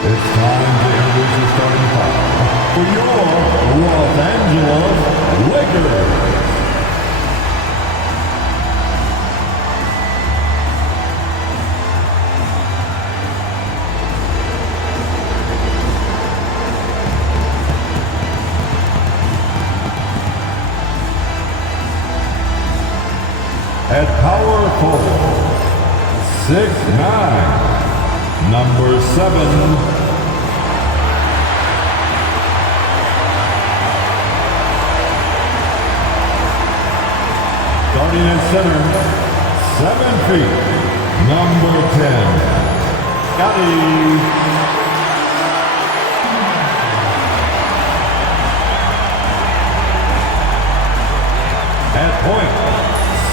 It's time to introduce the starting five for your Los Angeles Lakers. At power forward, 6'9", number 7. Starting at center, 7 feet, number 10, Scotty. At point,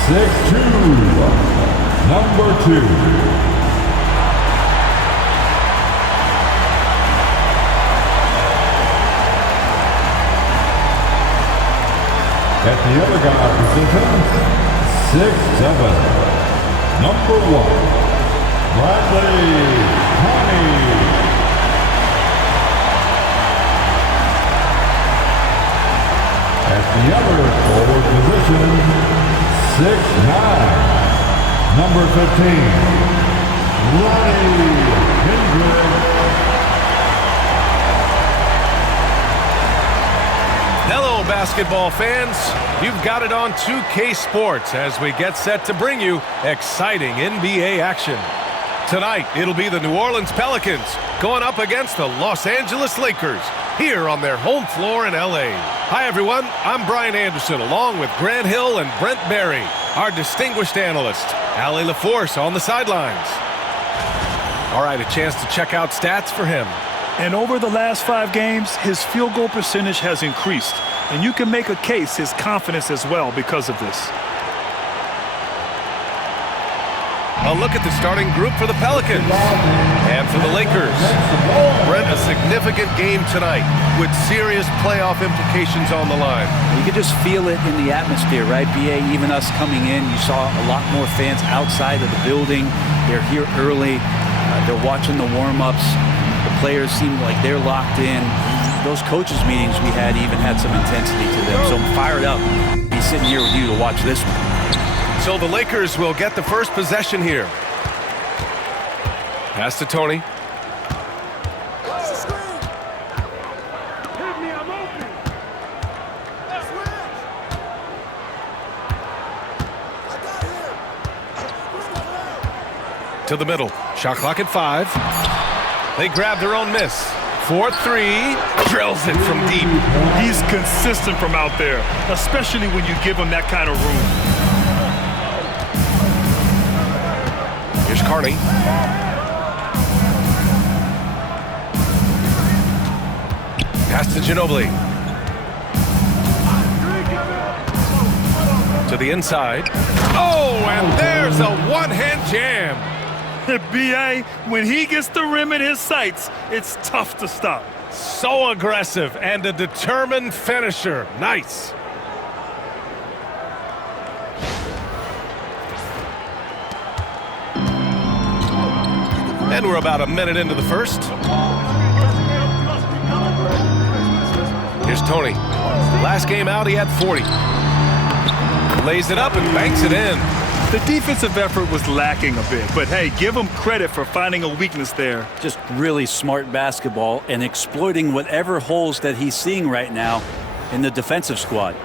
6'2", number 2. At the other guard position, 6'7", number 1, Bradley Connie. At the other forward position, 6'9", number 15, Ronnie Hendricks. Hello, basketball fans. You've got it on 2K Sports as we get set to bring you exciting NBA action. Tonight, it'll be the New Orleans Pelicans going up against the Los Angeles Lakers here on their home floor in LA. Hi, everyone. I'm Brian Anderson along with Grant Hill and Brent Barry, our distinguished analyst, Allie LaForce on the sidelines. All right, a chance to check out stats for him. And over the last 5 games, his field goal percentage has increased. And you can make a case his confidence as well because of this. A look at the starting group for the Pelicans and for the Lakers. Brent, a significant game tonight with serious playoff implications on the line. You can just feel it in the atmosphere, right, BA? Even us coming in, you saw a lot more fans outside of the building. They're here early. They're watching the warm-ups. The players seem like they're locked in. Those coaches meetings we had even had some intensity to them. So I'm fired up to be sitting here with you to watch this one. So the Lakers will get the first possession here. Pass to Tony. To the middle. Shot clock at 5. They grab their own miss. 4-3, drills it from deep. He's consistent from out there, especially when you give him that kind of room. Here's Carney. Pass to Ginobili. To the inside. Oh, and there's a one-hand jam. B.A., when he gets the rim in his sights, it's tough to stop. So aggressive and a determined finisher. Nice. And we're about a minute into the first. Here's Tony. Last game out, he had 40. Lays it up and banks it in. The defensive effort was lacking a bit, but hey, give him credit for finding a weakness there. Just really smart basketball and exploiting whatever holes that he's seeing right now in the defensive squad.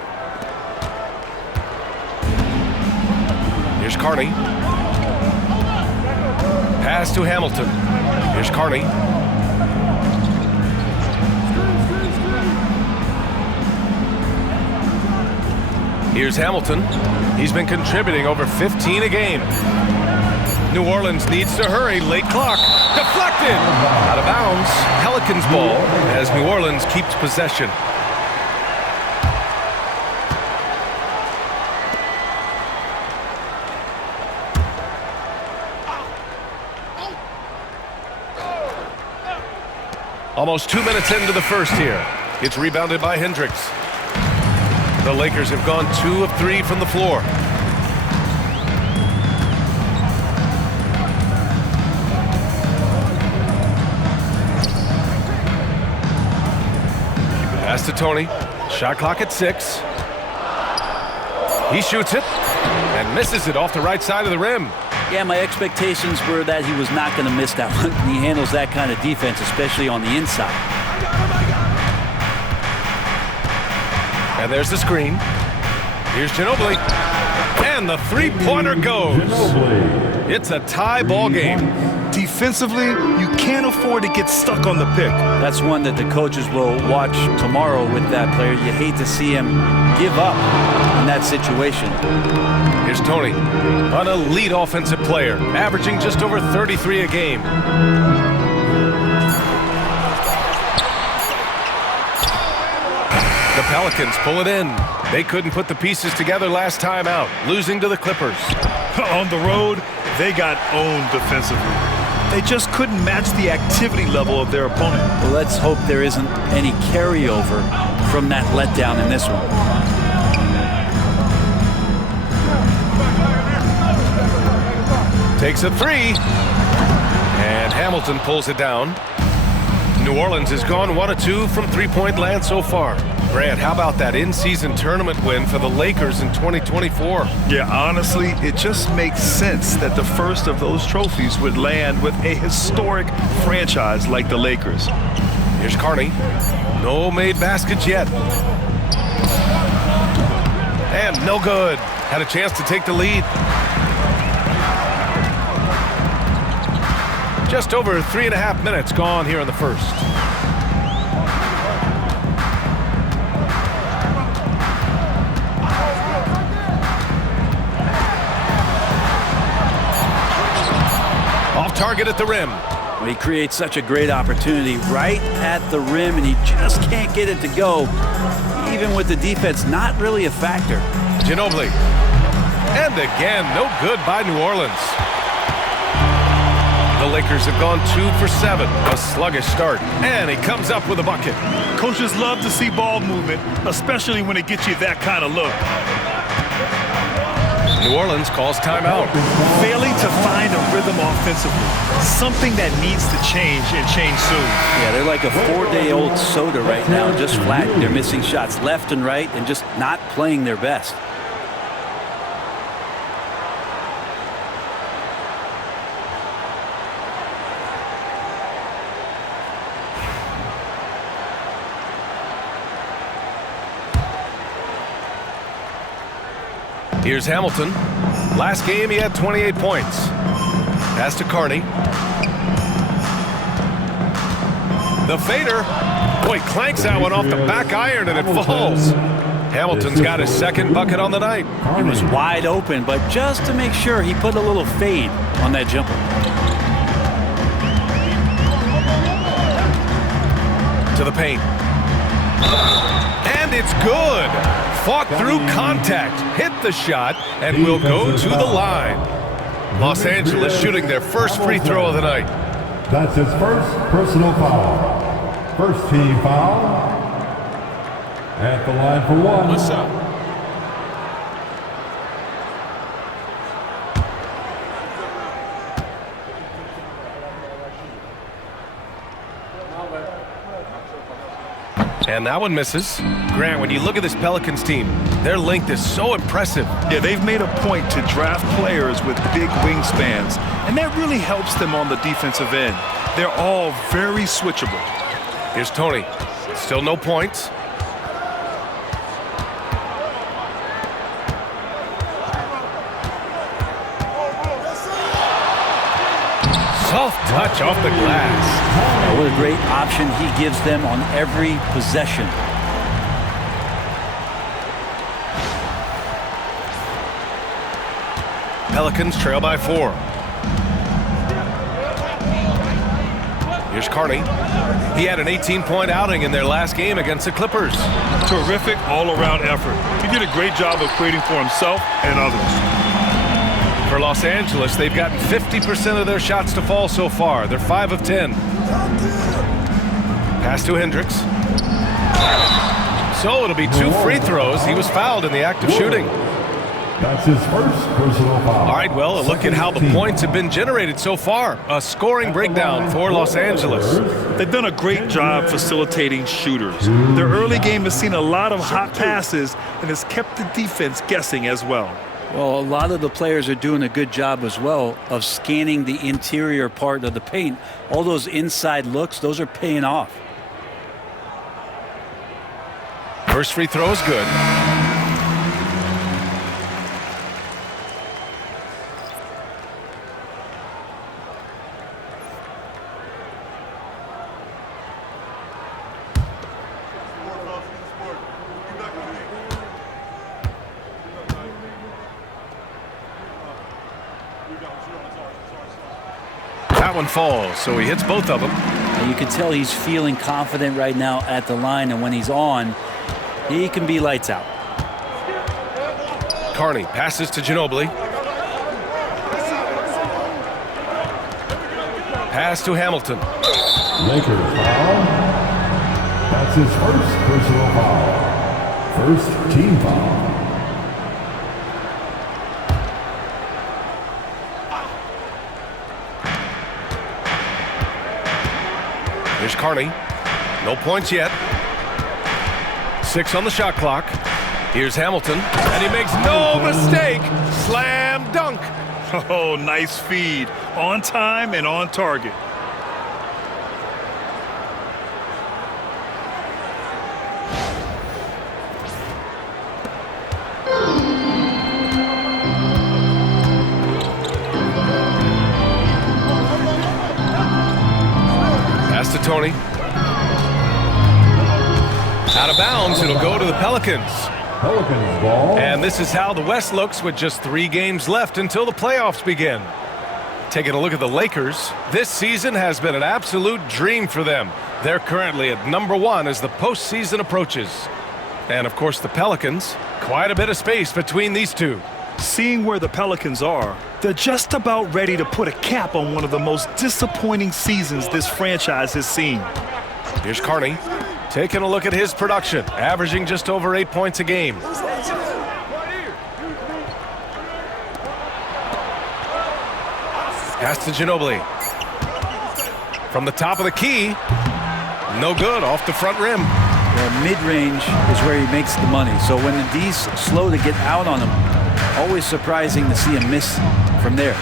Here's Carney. Pass to Hamilton. Here's Carney. Here's Hamilton. He's been contributing over 15 a game. New Orleans needs to hurry. Late clock. Deflected. Out of bounds. Pelicans ball as New Orleans keeps possession. Almost 2 minutes into the first here. It's rebounded by Hendricks. The Lakers have gone 2 of 3 from the floor. Pass to Tony. Shot clock at 6. He shoots it and misses it off the right side of the rim. Yeah, my expectations were that he was not going to miss that one. He handles that kind of defense, especially on the inside. And there's the screen. Here's Ginobili. And the three-pointer goes. It's a tie ball game. Defensively, you can't afford to get stuck on the pick. That's one that the coaches will watch tomorrow with that player. You hate to see him give up in that situation. Here's Tony, an elite offensive player, averaging just over 33 a game. The Pelicans pull it in. They couldn't put the pieces together last time out, losing to the Clippers. On the road, they got owned defensively. They just couldn't match the activity level of their opponent. Well, let's hope there isn't any carryover from that letdown in this one. Takes a 3. And Hamilton pulls it down. New Orleans has gone 1 of 2 from three-point land so far. Grant, how about that in-season tournament win for the Lakers in 2024? Yeah, honestly, it just makes sense that the first of those trophies would land with a historic franchise like the Lakers. Here's Carney. No made baskets yet. And no good. Had a chance to take the lead. Just over 3.5 minutes gone here in the first. Off target at the rim. Well, he creates such a great opportunity right at the rim, and he just can't get it to go. Even with the defense not really a factor. Ginobili. And again, no good by New Orleans. The Lakers have gone 2 for 7. A sluggish start. And he comes up with a bucket. Coaches love to see ball movement, especially when it gets you that kind of look. New Orleans calls timeout. Failing to find a rhythm offensively. Something that needs to change and change soon. Yeah, they're like a 4-day-old soda right now, just flat. They're missing shots left and right and just not playing their best. Here's Hamilton. Last game, he had 28 points. Pass to Carney. The fader. Boy, clanks that one off the back iron, and it falls. Hamilton's got his second bucket on the night. He was wide open, but just to make sure, he put a little fade on that jumper. To the paint. And it's good. Fought through contact, hit the shot, and will go to the line. Los Angeles shooting their first free throw of the night. That's his first personal foul. First team foul. At the line for 1. What's up? And that one misses. Grant, when you look at this Pelicans team, their length is so impressive. Yeah, they've made a point to draft players with big wingspans, and that really helps them on the defensive end. They're all very switchable. Here's Tony. Still no points. Soft touch off the glass. What a great option he gives them on every possession. Pelicans trail by 4. Here's Carney. He had an 18-point outing in their last game against the Clippers. Terrific all-around effort. He did a great job of creating for himself and others. For Los Angeles, they've gotten 50% of their shots to fall so far. They're 5 of 10. Pass to Hendricks. So it'll be 2 free throws. He was fouled in the act of shooting. That's his first personal foul. All right, well, look at how the points have been generated so far. A scoring breakdown for Los Angeles. They've done a great job facilitating shooters. Their early game has seen a lot of hot passes and has kept the defense guessing as well. Well, a lot of the players are doing a good job as well of scanning the interior part of the paint. All those inside looks, those are paying off. First free throw is good. That one falls, so he hits both of them. And you can tell he's feeling confident right now at the line, and when he's on, he can be lights out. Carney passes to Ginobili. Pass to Hamilton. Lakers foul. That's his first personal foul. First team foul. Here's Carney. No points yet. 6 on the shot clock. Here's Hamilton, and he makes no mistake. Slam dunk. Oh, nice feed. On time and on target. Pass to Tony. Out of bounds, it'll go to the Pelicans. Pelicans ball. And this is how the West looks with just 3 games left until the playoffs begin. Taking a look at the Lakers, this season has been an absolute dream for them. They're currently at #1 as the postseason approaches. And of course the Pelicans, quite a bit of space between these two. Seeing where the Pelicans are, they're just about ready to put a cap on one of the most disappointing seasons this franchise has seen. Here's Carney. Taking a look at his production, averaging just over 8 points a game. Pass to Ginobili. From the top of the key, no good, off the front rim. Yeah, mid-range is where he makes the money. So when the D's slow to get out on him, always surprising to see him miss from there.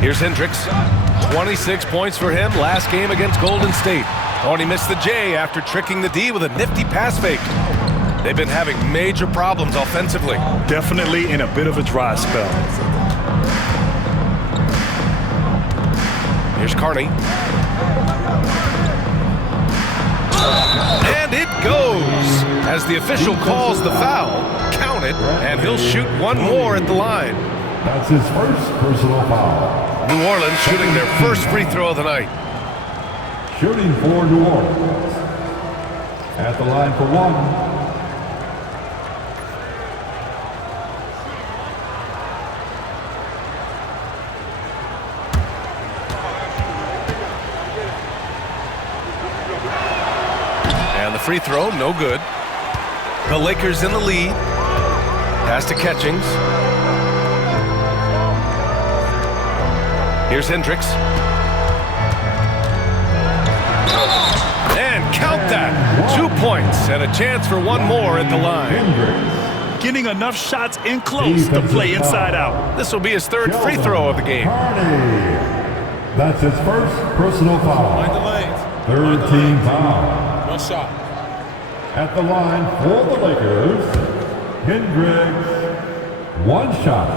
Here's Hendricks. 26 points for him last game against Golden State. Only missed the J after tricking the D with a nifty pass fake. They've been having major problems offensively. Definitely in a bit of a dry spell. Here's Carney. And it goes! As the official calls the foul, count it, and he'll shoot one more at the line. That's his first personal foul. New Orleans shooting their first free throw of the night. Shooting for New Orleans. At the line for 1. And the free throw, no good. The Lakers in the lead. Pass to Catchings. Here's Hendricks. And count that. 2 points and a chance for one more at the line. Getting enough shots in close to play inside out. This will be his third free throw of the game. Carney. That's his first personal foul. Third team foul. One shot. At the line for the Lakers, Hendricks. 1 shot.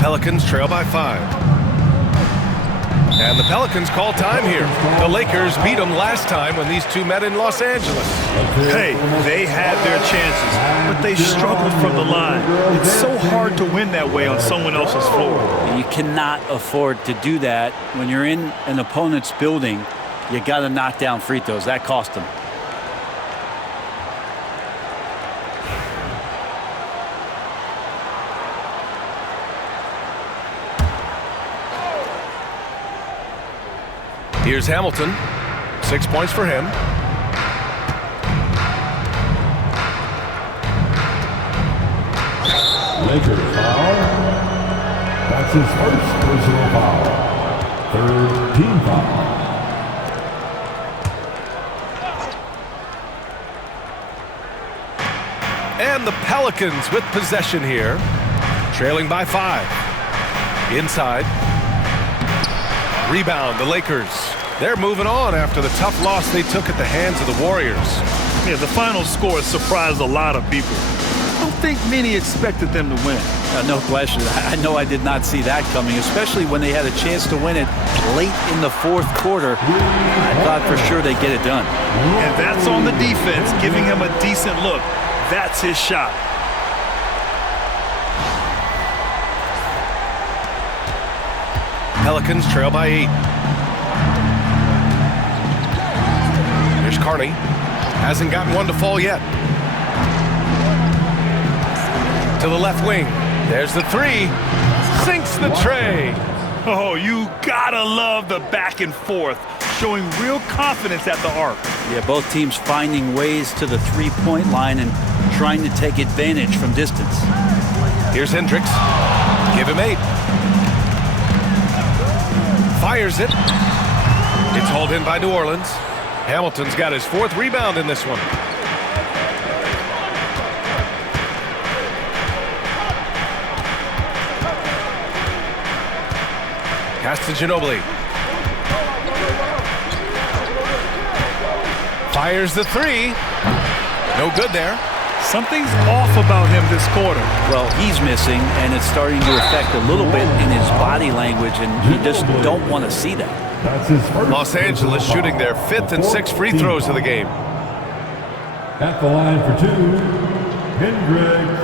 Pelicans trail by 5. And the Pelicans call time here. The Lakers beat them last time when these two met in Los Angeles. Hey, they had their chances, but they struggled from the line. It's so hard to win that way on someone else's floor. You cannot afford to do that when you're in an opponent's building. You got to knock down free throws. That cost them. Here's Hamilton. 6 points for him. Lakers foul. That's his first personal foul. Third team foul. And the Pelicans with possession here. Trailing by 5. Inside. Rebound, the Lakers. They're moving on after the tough loss they took at the hands of the Warriors. Yeah, the final score surprised a lot of people. I don't think many expected them to win. No question. I know I did not see that coming, especially when they had a chance to win it late in the fourth quarter. I thought for sure they'd get it done. And that's on the defense, giving him a decent look. That's his shot. Pelicans trail by 8. Here's Carney. Hasn't gotten one to fall yet. To the left wing. There's the 3. Sinks the tray. Oh, you gotta love the back and forth, showing real confidence at the arc. Yeah, both teams finding ways to the three-point line and trying to take advantage from distance. Here's Hendricks. Give him 8. Fires it. It's hauled in by New Orleans. Hamilton's got his 4th rebound in this one. Pass to Ginobili. Fires the 3. No good there. Something's off about him this quarter. Well, he's missing, and it's starting to affect a little bit in his body language, and you just don't want to see that. That's his first. Los Angeles shooting their 5th and 6th free throws of the game. At the line for 2, Hendricks.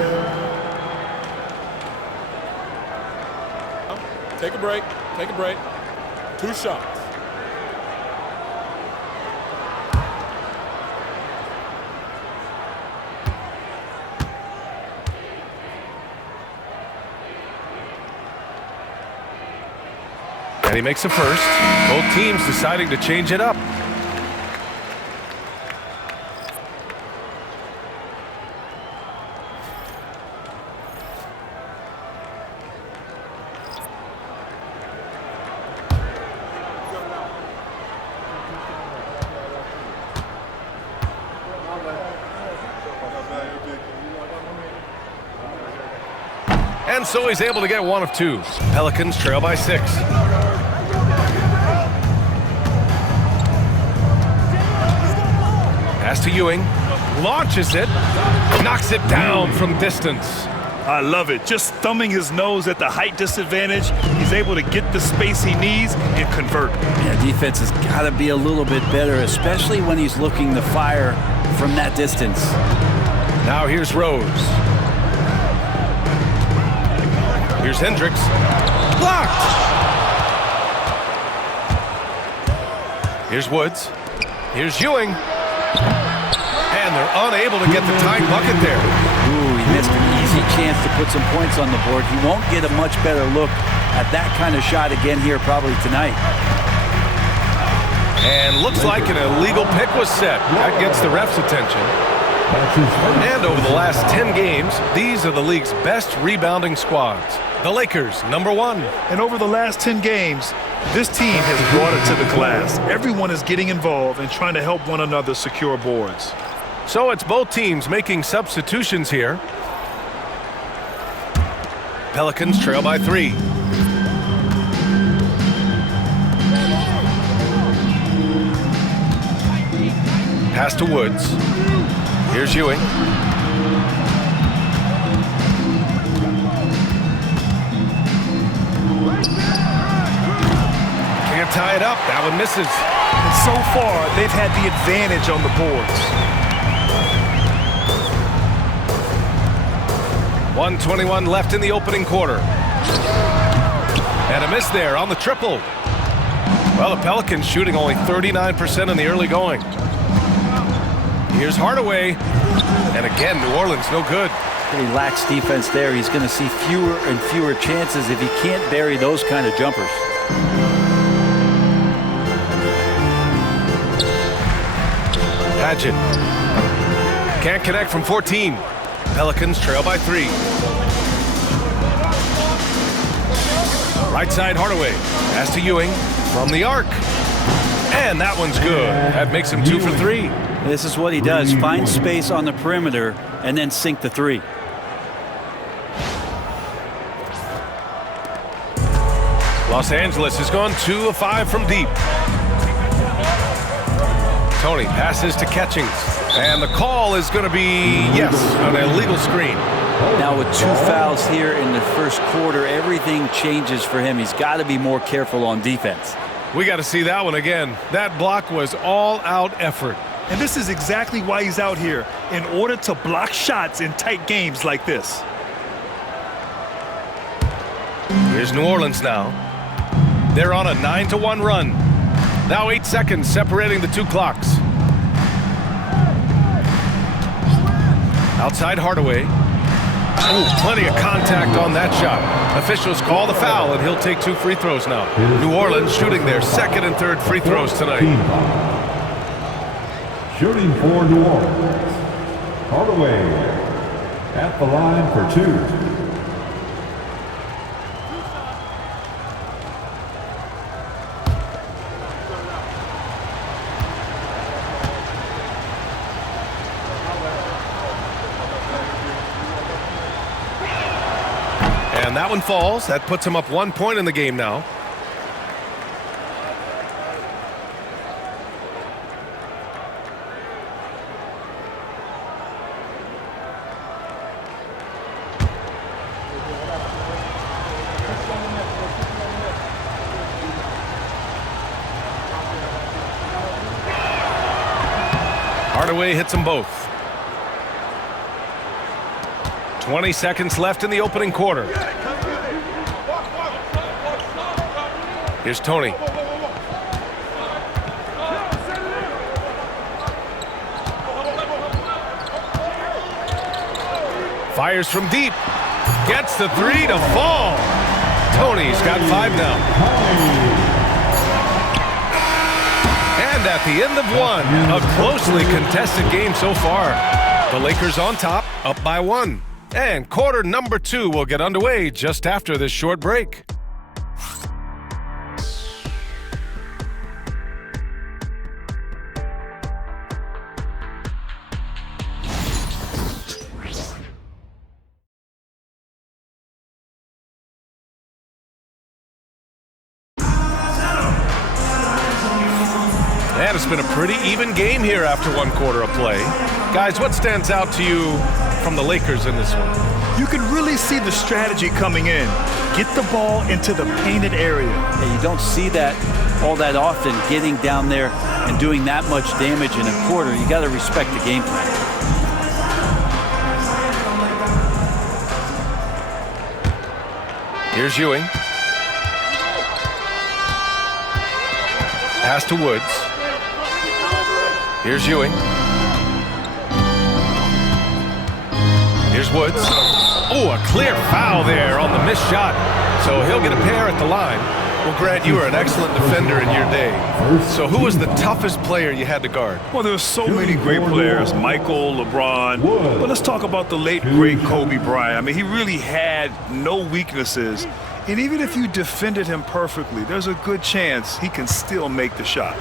Take a break. Take a break. 2 shots. And he makes a first. Both teams deciding to change it up. And so he's able to get 1 of 2. Pelicans trail by 6. Pass to Ewing. Launches it. Knocks it down from distance. I love it. Just thumbing his nose at the height disadvantage. He's able to get the space he needs and convert. Yeah, defense has got to be a little bit better, especially when he's looking to fire from that distance. Now here's Rose. Here's Hendricks. Blocked! Here's Woods. Here's Ewing. And they're unable to get the tying bucket there. Ooh, he missed an easy chance to put some points on the board. He won't get a much better look at that kind of shot again here probably tonight. And looks like an illegal pick was set. That gets the ref's attention. And over the last 10 games, these are the league's best rebounding squads. The Lakers, number 1. And over the last 10 games, this team has brought it to the glass. Everyone is getting involved and trying to help one another secure boards. So it's both teams making substitutions here. Pelicans trail by 3. Pass to Woods. Here's Ewing. Can't tie it up. That one misses. And so far, they've had the advantage on the boards. 1:21 left in the opening quarter. And a miss there on the triple. Well, the Pelicans shooting only 39% in the early going. Here's Hardaway. And again, New Orleans no good. Pretty lax defense there. He's going to see fewer and fewer chances if he can't bury those kind of jumpers. Imagine. Can't connect from 14. Pelicans trail by 3. Right side Hardaway. Pass to Ewing from the arc. And that one's good. That makes him 2 for 3. This is what he does. Find space on the perimeter and then sink the 3. Los Angeles has gone 2 of 5 from deep. Tony passes to Catchings. And the call is going to be, yes, an illegal screen. Now with 2 fouls here in the first quarter, everything changes for him. He's got to be more careful on defense. We got to see that one again. That block was all-out effort. And this is exactly why he's out here, in order to block shots in tight games like this. Here's New Orleans now. They're on a 9-1 run. Now 8 seconds separating the 2 clocks. Outside Hardaway. Ooh, plenty of contact on that shot. Officials call the foul, and he'll take 2 free throws now. New Orleans shooting their 2nd and 3rd free throws tonight. Shooting for New Orleans. Hardaway at the line for 2. And that one falls. That puts him up 1 point in the game now. Hardaway hits them both. 20 seconds left in the opening quarter. Here's Tony. Fires from deep. Gets the 3 to fall. Tony's got 5 now. And at the end of 1, a closely contested game so far. The Lakers on top, up by 1. And quarter number 2 will get underway just after this short break. And it's been a pretty even game here after 1 quarter of play. Guys, what stands out to you from the Lakers in this one? You can really see the strategy coming in. Get the ball into the painted area. Yeah, you don't see that all that often, getting down there and doing that much damage in a quarter. You got to respect the game plan. Here's Ewing. Pass to Woods. Here's Ewing. Here's Woods. Oh, a clear foul there on the missed shot. So he'll get a pair at the line. Well, Grant, you were an excellent defender in your day. So who was the toughest player you had to guard? Well, there were so many great players, Michael, LeBron. But let's talk about the late, great Kobe Bryant. I mean, he really had no weaknesses. And even if you defended him perfectly, there's a good chance he can still make the shot.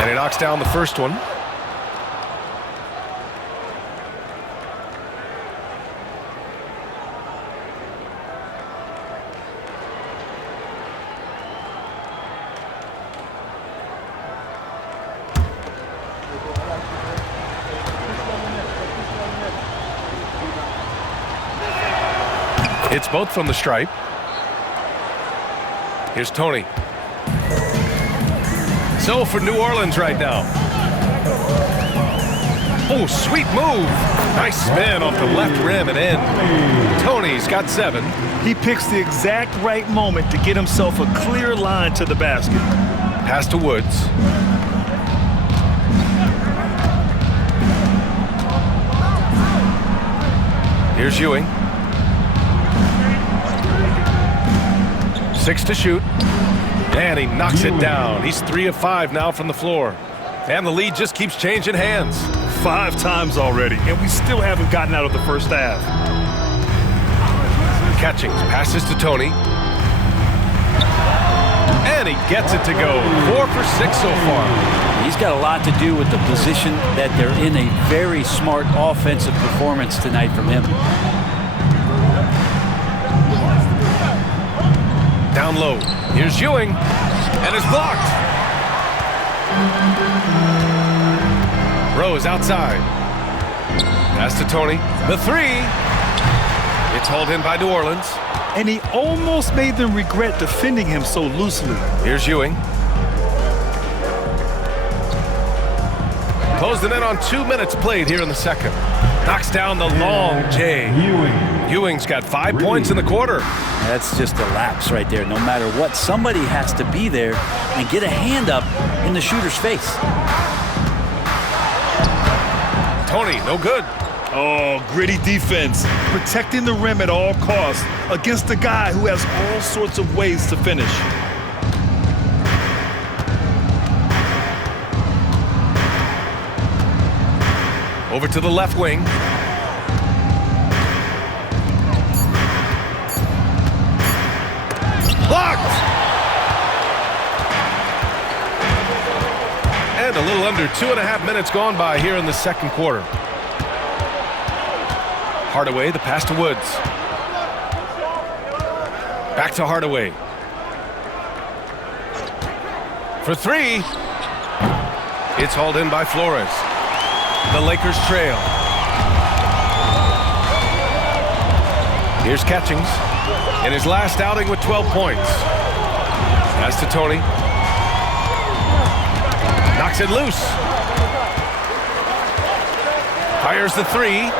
And he knocks down the first one. It's both from the stripe. Here's Tony. So for New Orleans right now. Oh, sweet move. Nice spin off the left rim and in. Tony's got 7. He picks the exact right moment to get himself a clear line to the basket. Pass to Woods. Here's Ewing. 6 to shoot. And he knocks it down. He's 3 of 5 now from the floor. And the lead just keeps changing hands. 5 times already, and we still haven't gotten out of the first half. Catchings passes to Tony. And he gets it to go. 4 for 6 so far. He's got a lot to do with the position that they're in. A very smart offensive performance tonight from him. Down low. Here's Ewing. And it's blocked. Rose outside. Pass to Tony. The 3. It's hauled in by New Orleans. And he almost made them regret defending him so loosely. Here's Ewing. Closed it in on 2 minutes played here in the second. Knocks down the long J. Ewing's got 5 points in the quarter. That's just a lapse right there. No matter what, somebody has to be there and get a hand up in the shooter's face. Tony, no good. Oh, gritty defense. Protecting the rim at all costs against a guy who has all sorts of ways to finish. Over to the left wing. Blocked! And a little under 2.5 minutes gone by here in the second quarter. Hardaway, the pass to Woods. Back to Hardaway. For 3. It's hauled in by Flores. The Lakers trail. Here's Catchings in his last outing with 12 points. Pass to Tony. Knocks it loose. Fires the 3.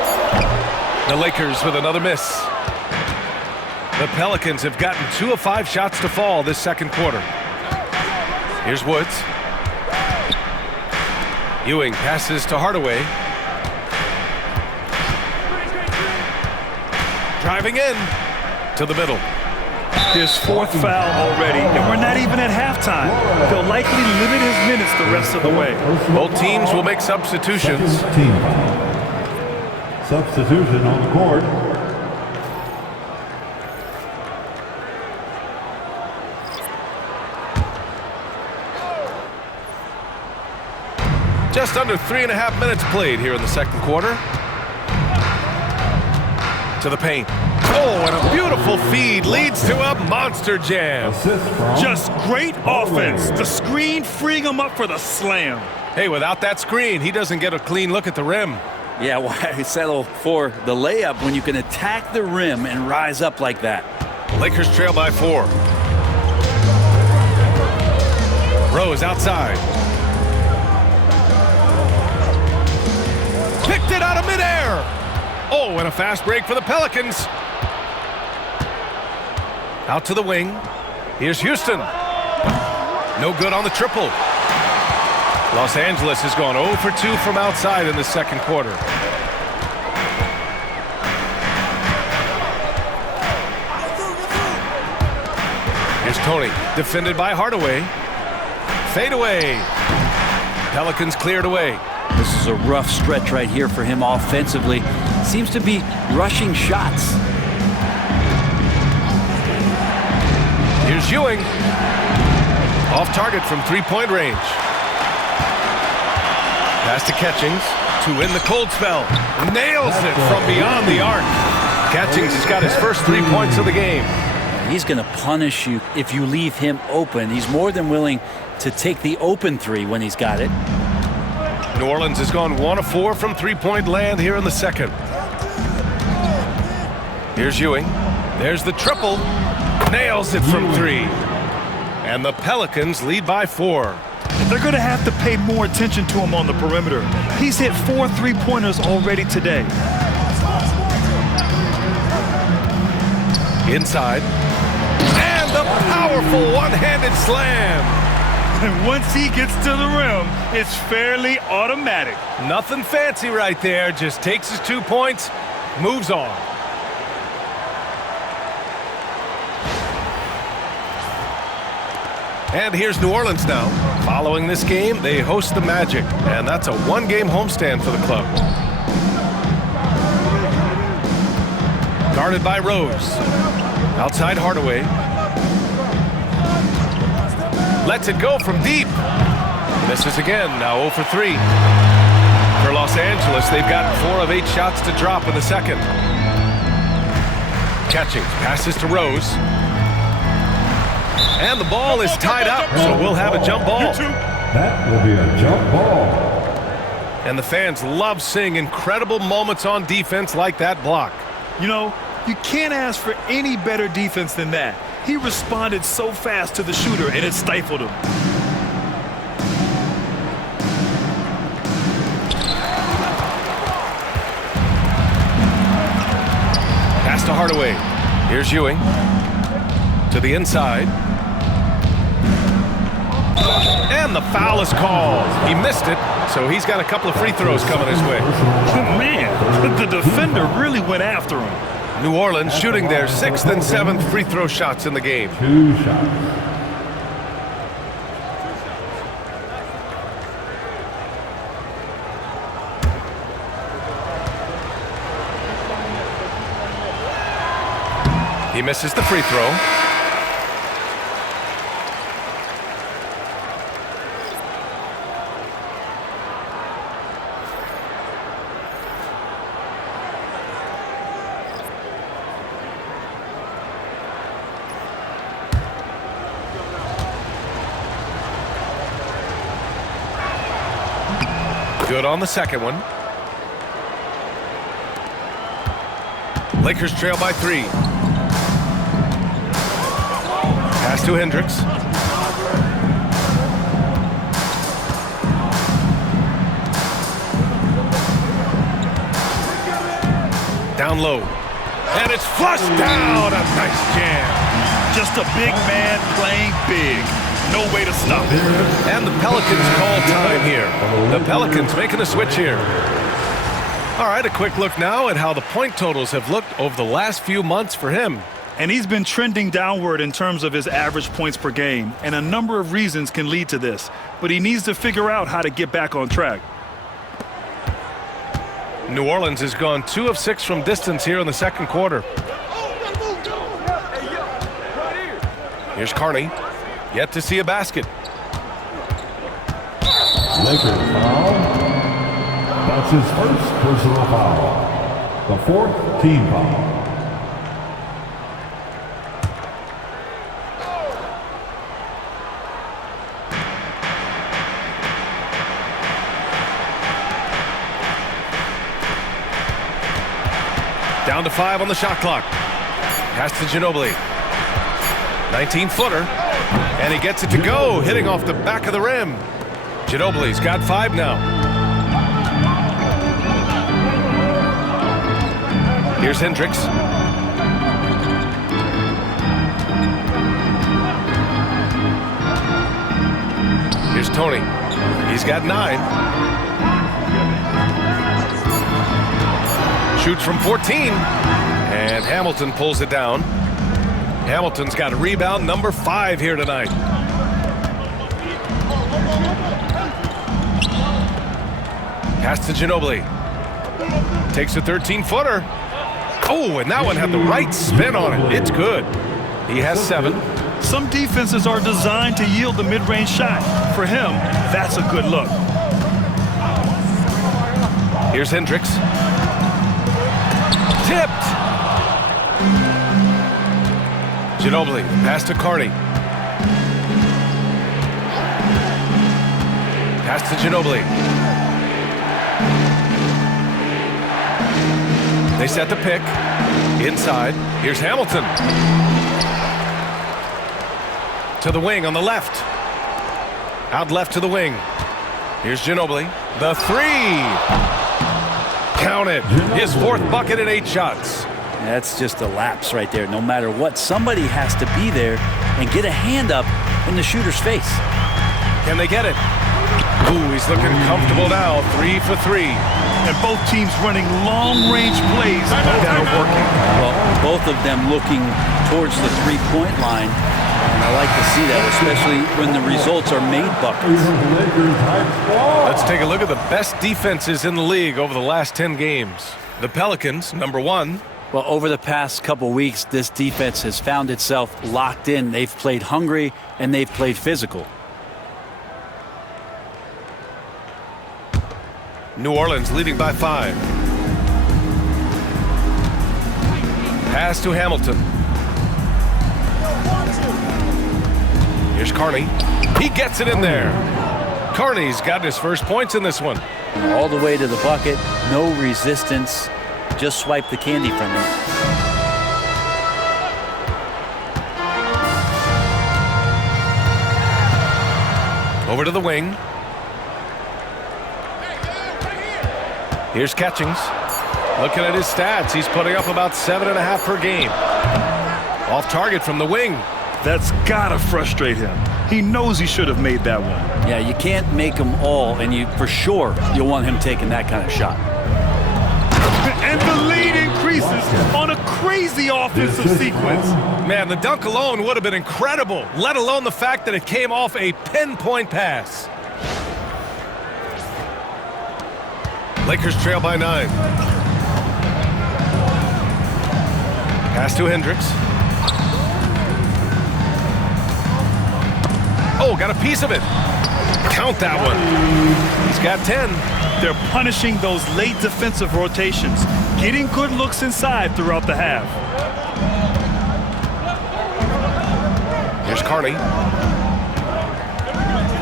The Lakers with another miss. The Pelicans have gotten 2 of 5 shots to fall this second quarter. Here's Woods. Ewing passes to Hardaway. Driving in to the middle. His 4th foul already, and we're not even at halftime. They'll likely limit his minutes the rest of the way. Both teams will make substitutions. Team foul. Substitution on the court. Just under 3.5 minutes played here in the second quarter. To the paint. Oh, and a beautiful feed leads to a monster jam. Just great offense. The screen freeing him up for the slam. Hey, without that screen, he doesn't get a clean look at the rim. Yeah, why settle for the layup when you can attack the rim and rise up like that? Lakers trail by 4. Rose outside. Picked it out of midair. Oh, and a fast break for the Pelicans. Out to the wing. Here's Houston. No good on the triple. Los Angeles has gone 0 for 2 from outside in the second quarter. Here's Tony, defended by Hardaway. Fade away. Pelicans cleared away. This is a rough stretch right here for him offensively. Seems to be rushing shots. Here's Ewing. Off target from 3-point range. Pass to Catchings to win the cold spell. Nails it from beyond the arc. Catchings has got his first 3 points of the game. He's going to punish you if you leave him open. He's more than willing to take the open 3 when he's got it. New Orleans has gone 1 of 4 from 3-point land here in the second. Here's Ewing. There's the triple. Nails it from 3. And the Pelicans lead by 4. They're going to have to pay more attention to him on the perimeter. He's hit 4 3-pointers already today. Inside. And the powerful one-handed slam. And once he gets to the rim, it's fairly automatic. Nothing fancy right there. Just takes his 2 points, moves on. And here's New Orleans now. Following this game, they host the Magic, and that's a one-game homestand for the club. Guarded by Rose. Outside Hardaway. Lets it go from deep. Misses again, now 0 for 3. For Los Angeles, they've got 4 of 8 shots to drop in the second. Catching, passes to Rose. And the ball is tied up, so we'll have a jump ball. That will be a jump ball. And the fans love seeing incredible moments on defense like that block. You know, you can't ask for any better defense than that. He responded so fast to the shooter, and it stifled him. Pass to Hardaway. Here's Ewing. To the inside. And the foul is called. He missed it, so he's got a couple of free throws coming his way. Man, the defender really went after him. New Orleans shooting their 6th and 7th free throw shots in the game. 2 shots. He misses the free throw. Good on the second one. Lakers trail by 3. Pass to Hendricks. Down low. And it's flushed down. A nice jam. Just a big man playing big. No way to stop it. And the Pelicans call time here. The Pelicans making a switch here. All right, a quick look now at how the point totals have looked over the last few months for him. And he's been trending downward in terms of his average points per game, and a number of reasons can lead to this. But he needs to figure out how to get back on track. New Orleans has gone 2 of 6 from distance here in the second quarter. Here's Carney. Yet to see a basket. Lakers foul. That's his first personal foul. The 4th team foul. Down to 5 on the shot clock. Pass to Ginobili. 19-footer. And he gets it to go, hitting off the back of the rim. Ginobili's got 5 now. Here's Hendricks. Here's Tony. He's got 9. Shoots from 14. And Hamilton pulls it down. Hamilton's got a rebound number 5 here tonight. Pass to Ginobili. Takes a 13-footer. Oh, and that one had the right spin on it. It's good. He has 7. Some defenses are designed to yield the mid-range shot. For him, that's a good look. Here's Hendricks. Tipped. Ginobili, pass to Carney. Pass to Ginobili. They set the pick. Inside. Here's Hamilton. To the wing on the left. Out left to the wing. Here's Ginobili. The 3. Count it. His 4th bucket in 8 shots. That's just a lapse right there. No matter what, somebody has to be there and get a hand up in the shooter's face. Can they get it? Ooh, he's looking comfortable now. 3 for 3. And both teams running long-range plays that are working. Well, both of them looking towards the three-point line. And I like to see that, especially when the results are made buckets. Let's take a look at the best defenses in the league over the last 10 games. The Pelicans, number 1. Well, over the past couple weeks, this defense has found itself locked in. They've played hungry and they've played physical. New Orleans leading by 5. Pass to Hamilton. Here's Carney. He gets it in there. Carney's got his first points in this one. All the way to the bucket, no resistance. Just swipe the candy from him. Over to the wing. Here's Catchings. Looking at his stats, he's putting up about 7.5 per game. Off target from the wing. That's gotta frustrate him. He knows he should have made that one. Yeah, you can't make them all, and for sure you'll want him taking that kind of shot. And the lead increases on a crazy offensive sequence. Man, the dunk alone would have been incredible, let alone the fact that it came off a pinpoint pass. Lakers trail by 9. Pass to Hendricks. Oh, got a piece of it. Count that one. He's got 10. They're punishing those late defensive rotations, getting good looks inside throughout the half. Here's Carney.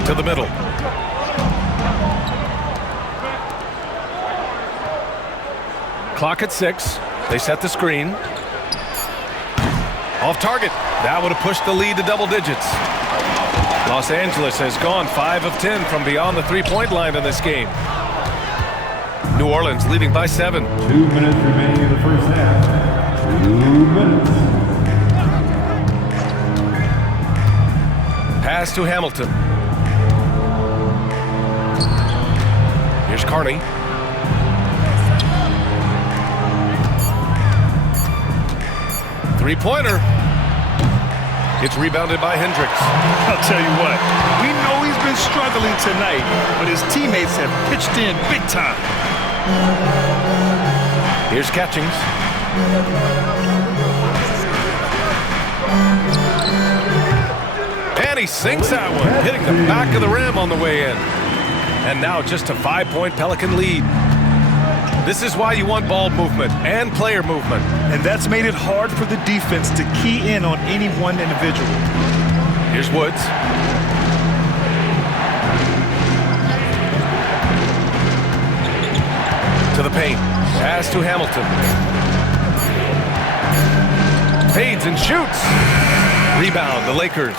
To the middle. Clock at 6. They set the screen. Off target. That would have pushed the lead to double digits. Los Angeles has gone 5 of 10 from beyond the three-point line in this game. New Orleans leading by 7. 2 minutes remaining in the first half. 2 minutes. Pass to Hamilton. Here's Carney. Three-pointer. It's rebounded by Hendricks. I'll tell you what, we know he's been struggling tonight, but his teammates have pitched in big time. Here's Catchings. And he sinks that one, hitting the back of the rim on the way in. And now just a 5-point Pelican lead. This is why you want ball movement and player movement. And that's made it hard for the defense to key in on any one individual. Here's Woods. To the paint. Pass to Hamilton. Fades and shoots. Rebound, the Lakers.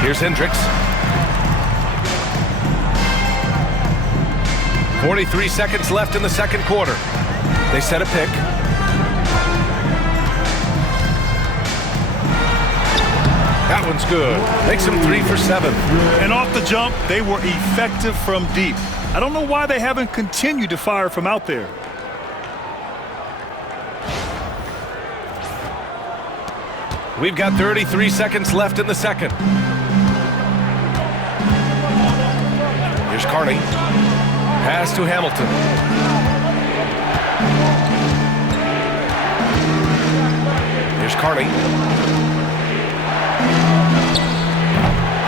Here's Hendricks. 43 seconds left in the second quarter. They set a pick. That one's good. Makes him 3 for 7. And off the jump, they were effective from deep. I don't know why they haven't continued to fire from out there. We've got 33 seconds left in the second. Here's Carney. Pass to Hamilton. Here's Carney.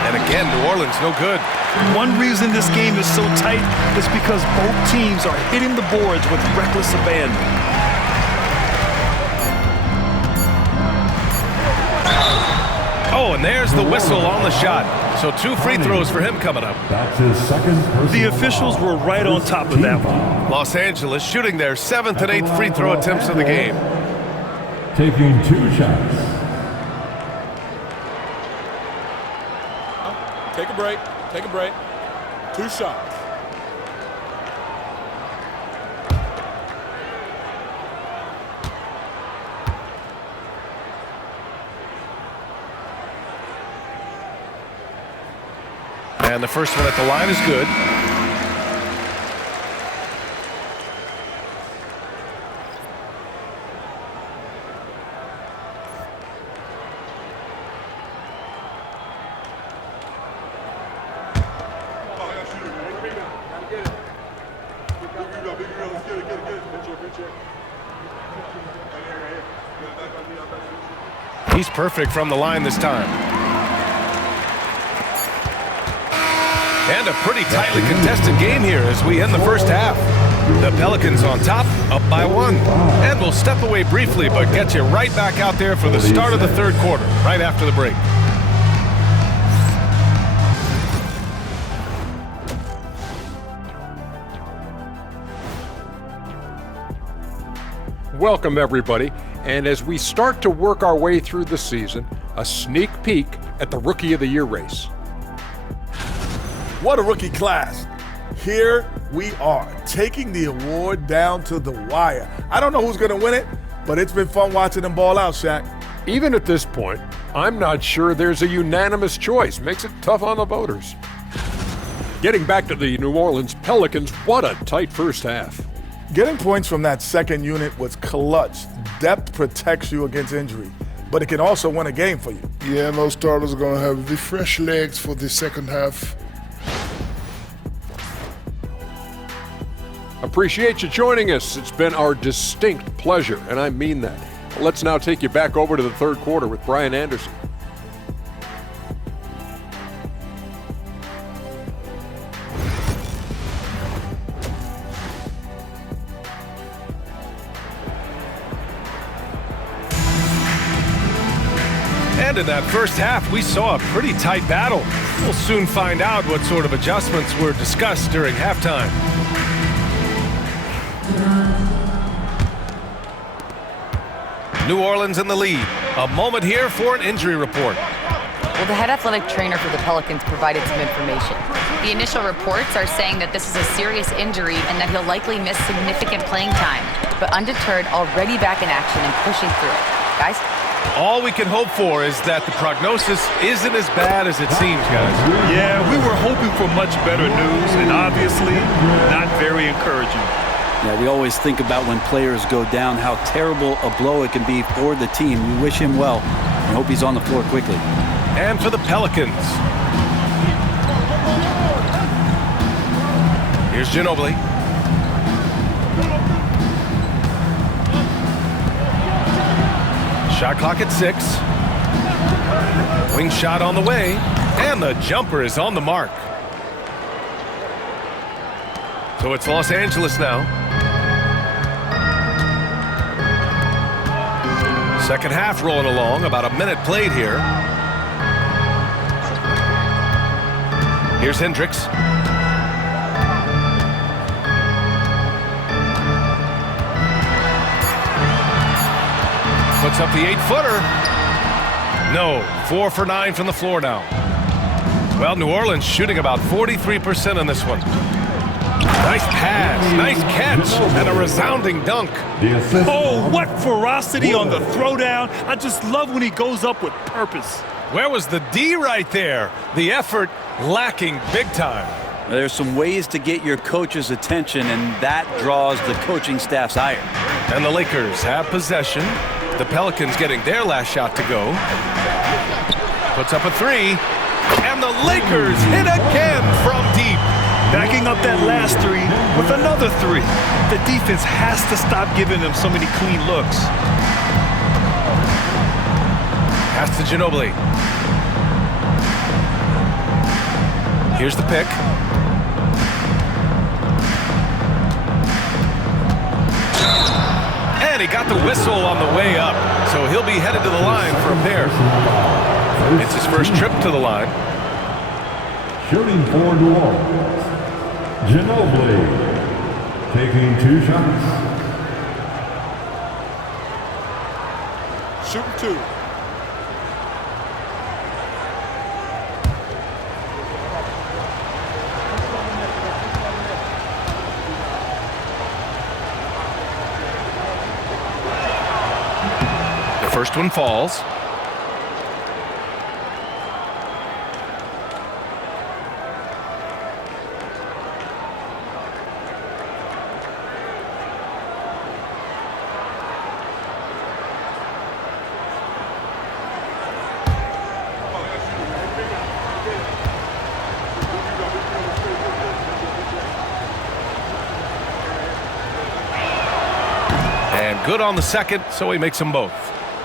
And again, New Orleans no good. One reason this game is so tight is because both teams are hitting the boards with reckless abandon. Oh, and there's the whistle on the shot. So 2 free throws for him coming up. That's his second personal The officials were right on top of that one. Los Angeles shooting their 7th and 8th free throw attempts of the game. Taking 2 shots. Take a break. Take a break. 2 shots. And the first one at the line is good. He's perfect from the line this time. And a pretty tightly contested game here as we end the first half. The Pelicans on top, up by 1. And we'll step away briefly, but get you right back out there for the start of the third quarter, right after the break. Welcome, everybody. And as we start to work our way through the season, a sneak peek at the Rookie of the Year race. What a rookie class. Here we are, taking the award down to the wire. I don't know who's going to win it, but it's been fun watching them ball out, Shaq. Even at this point, I'm not sure there's a unanimous choice. Makes it tough on the voters. Getting back to the New Orleans Pelicans, what a tight first half. Getting points from that second unit was clutch. Depth protects you against injury, but it can also win a game for you. Yeah, and those starters are going to have the fresh legs for the second half. Appreciate you joining us. It's been our distinct pleasure, and I mean that. Let's now take you back over to the third quarter with Brian Anderson. And in that first half, we saw a pretty tight battle. We'll soon find out what sort of adjustments were discussed during halftime. New Orleans in the lead. A moment here for an injury report. Well, the head athletic trainer for the Pelicans provided some information. The initial reports are saying that this is a serious injury and that he'll likely miss significant playing time, but undeterred, already back in action and pushing through it. Guys? All we can hope for is that the prognosis isn't as bad as it seems, guys. Yeah, we were hoping for much better news, and obviously not very encouraging. Yeah, we always think about when players go down, how terrible a blow it can be for the team. We wish him well and hope he's on the floor quickly. And for the Pelicans. Here's Ginobili. Shot clock at 6. Wing shot on the way. And the jumper is on the mark. So it's Los Angeles now. Second half rolling along, about a minute played here. Here's Hendricks. Puts up the 8-footer. No, 4 for 9 from the floor now. Well, New Orleans shooting about 43% on this one. Nice pass, nice catch, and a resounding dunk. Oh, what ferocity on the throwdown. I just love when he goes up with purpose. Where was the D right there? The effort lacking big time. There's some ways to get your coach's attention, and that draws the coaching staff's ire. And the Lakers have possession. The Pelicans getting their last shot to go. Puts up a 3. And the Lakers hit again from deep. Backing up that last 3 with another 3. The defense has to stop giving them so many clean looks. Pass to Ginobili. Here's the pick. And he got the whistle on the way up, so he'll be headed to the line for a pair. It's his first trip to the line. Shooting for New Orleans, Ginobili taking 2 shots. Shooting 2. The first one falls. Good on the second, so he makes them both.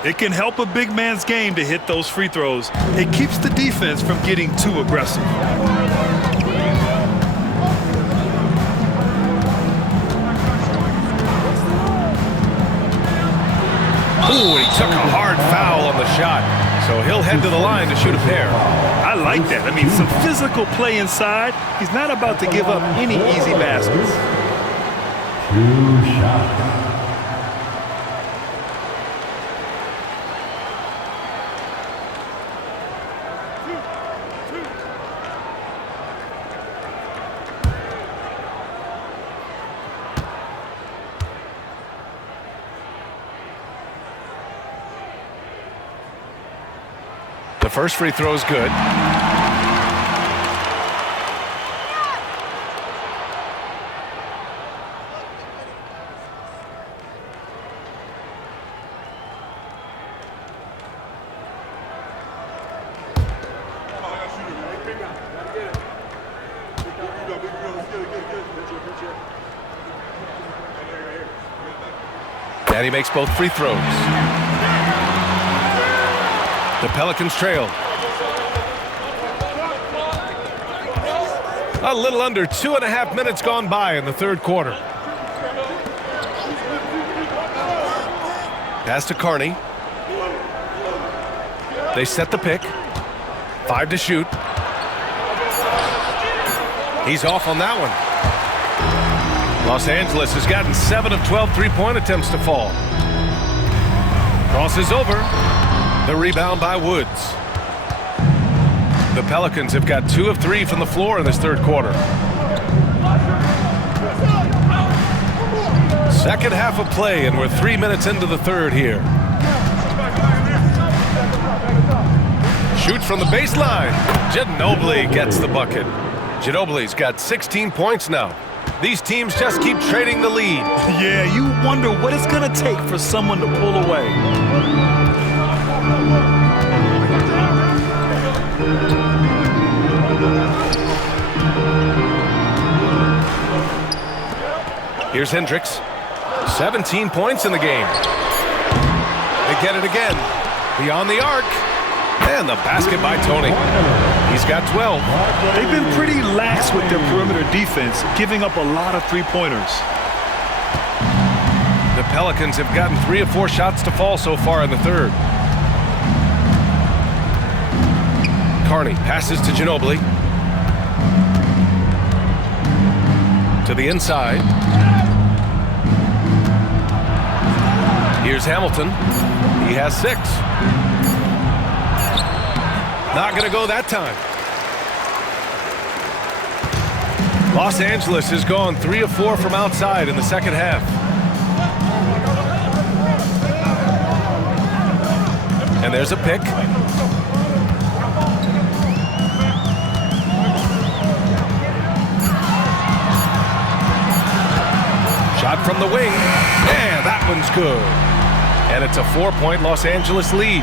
It can help a big man's game to hit those free throws. It keeps the defense from getting too aggressive. Ooh, he took a hard foul on the shot, so he'll head to the line to shoot a pair. I like that. I mean, some physical play inside. He's not about to give up any easy baskets. 2 shots. The first free throw is good. And he makes both free throws. The Pelicans trail. A little under 2.5 minutes gone by in the third quarter. Pass to Carney. They set the pick. 5 to shoot. He's off on that one. Los Angeles has gotten 7 of 12 three-point attempts to fall. Crosses over. The rebound by Woods. The Pelicans have got 2 of 3 from the floor in this third quarter. Second half of play, and we're 3 minutes into the third here. Shoots from the baseline. Ginobili gets the bucket. Ginobili's got 16 points now. These teams just keep trading the lead. Yeah, you wonder what it's going to take for someone to pull away. Here's Hendricks. 17 points in the game. They get it again. Beyond the arc. And the basket by Tony. He's got 12. They've been pretty lax with their perimeter defense, giving up a lot of three-pointers. The Pelicans have gotten 3 of 4 shots to fall so far in the third. Carney passes to Ginobili. To the inside. Here's Hamilton. He has 6. Not going to go that time. Los Angeles has gone 3 of 4 from outside in the second half. And there's a pick. Shot from the wing. And that one's good. And it's a 4-point Los Angeles lead.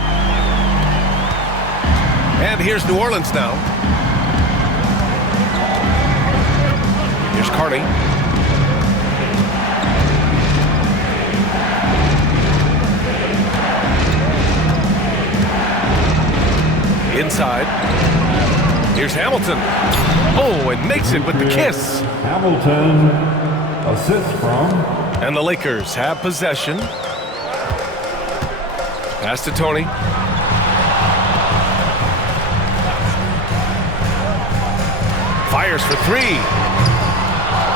And here's New Orleans now. Here's Carney. Inside. Here's Hamilton. Oh, and makes it with the kiss. Hamilton, assist from. And the Lakers have possession. Pass to Tony. Fires for 3.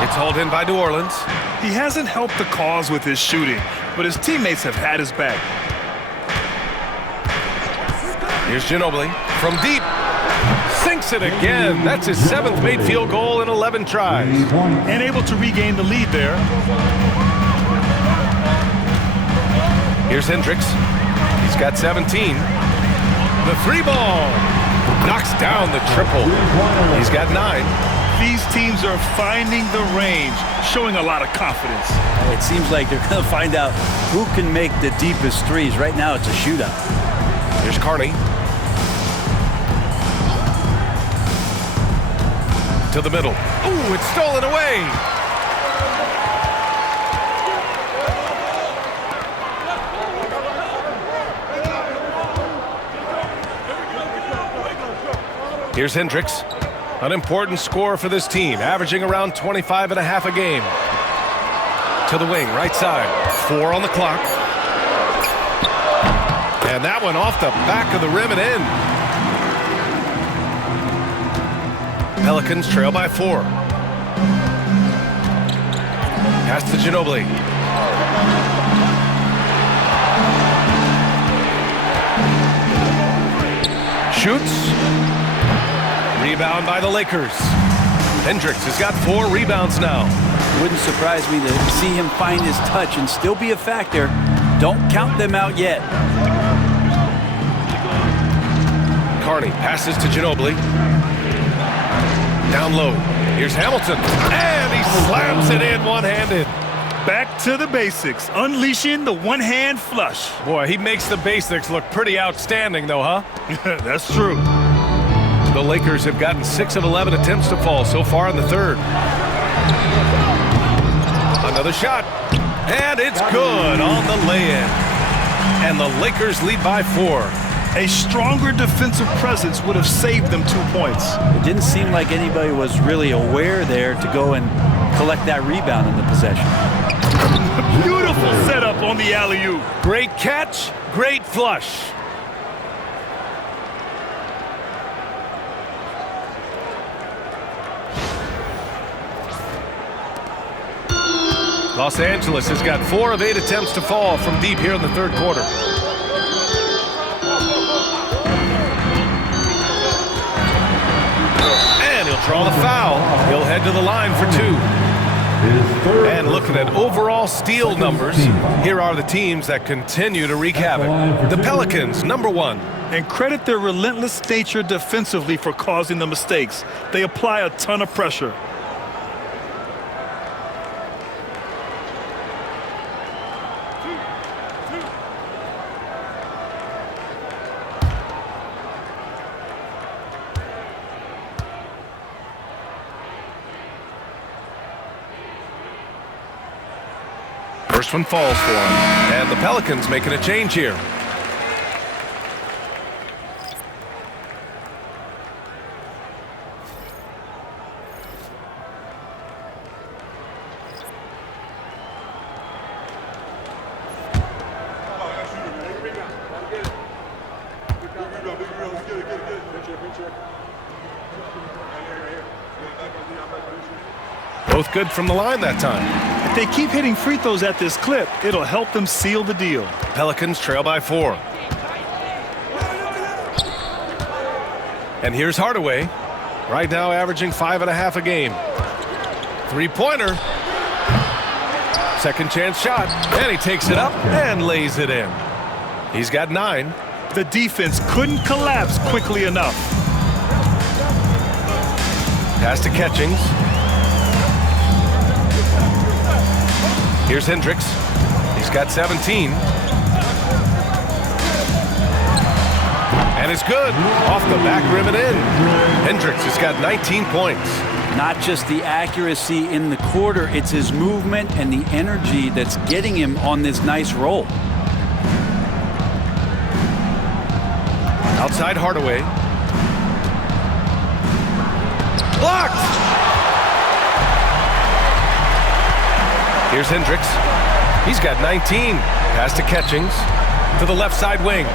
It's hauled in by New Orleans. He hasn't helped the cause with his shooting, but his teammates have had his back. Here's Ginobili from deep. Sinks it again. That's his 7th made field goal in 11 tries. And able to regain the lead there. Here's Hendricks. He's got 17. The 3-ball. Knocks down the triple. He's got 9. These teams are finding the range, showing a lot of confidence. It seems like they're going to find out who can make the deepest threes. Right now, it's a shootout. Here's Carney. To the middle. Ooh, it's stolen away. Here's Hendricks, an important scorer for this team, averaging around 25.5 a game. To the wing, right side. 4 on the clock. And that one off the back of the rim and in. Pelicans trail by 4. Pass to Ginobili. Shoots. Rebound by the Lakers. Hendricks has got 4 rebounds now. Wouldn't surprise me to see him find his touch and still be a factor. Don't count them out yet. Carney passes to Ginobili. Down low. Here's Hamilton. And he slams it in one-handed. Back to the basics, unleashing the one-hand flush. Boy, he makes the basics look pretty outstanding, though, huh? That's true. The Lakers have gotten 6 of 11 attempts to fall so far in the third. Another shot. And it's good on the lay-in. And the Lakers lead by 4. A stronger defensive presence would have saved them 2 points. It didn't seem like anybody was really aware there to go and collect that rebound in the possession. Beautiful setup on the alley-oop. Great catch, great flush. Los Angeles has got 4 of 8 attempts to fall from deep here in the third quarter. And he'll draw the foul. He'll head to the line for 2. And looking at overall steal numbers, here are the teams that continue to wreak havoc. The Pelicans, number 1. And credit their relentless nature defensively for causing the mistakes. They apply a ton of pressure. First one falls for him. And the Pelicans making a change here. Both good from the line that time. If they keep hitting free throws at this clip, it'll help them seal the deal. Pelicans trail by 4. And here's Hardaway. Right now averaging 5.5 a game. 3-pointer. Second chance shot. And he takes it up and lays it in. He's got 9. The defense couldn't collapse quickly enough. Pass to Catchings. Here's Hendricks. He's got 17. And it's good. Off the back rim and in. Hendricks has got 19 points. Not just the accuracy in the quarter, it's his movement and the energy that's getting him on this nice roll. Outside Hardaway. Blocked! Here's Hendricks. He's got 19. Pass to Catchings. To the left side wing.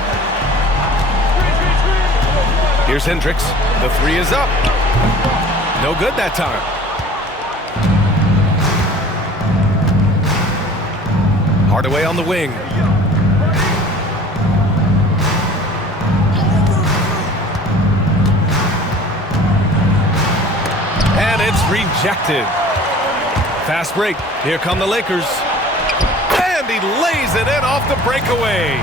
Here's Hendricks. The 3 is up. No good that time. Hardaway on the wing. And it's rejected. Fast break. Here come the Lakers. And he lays it in off the breakaway.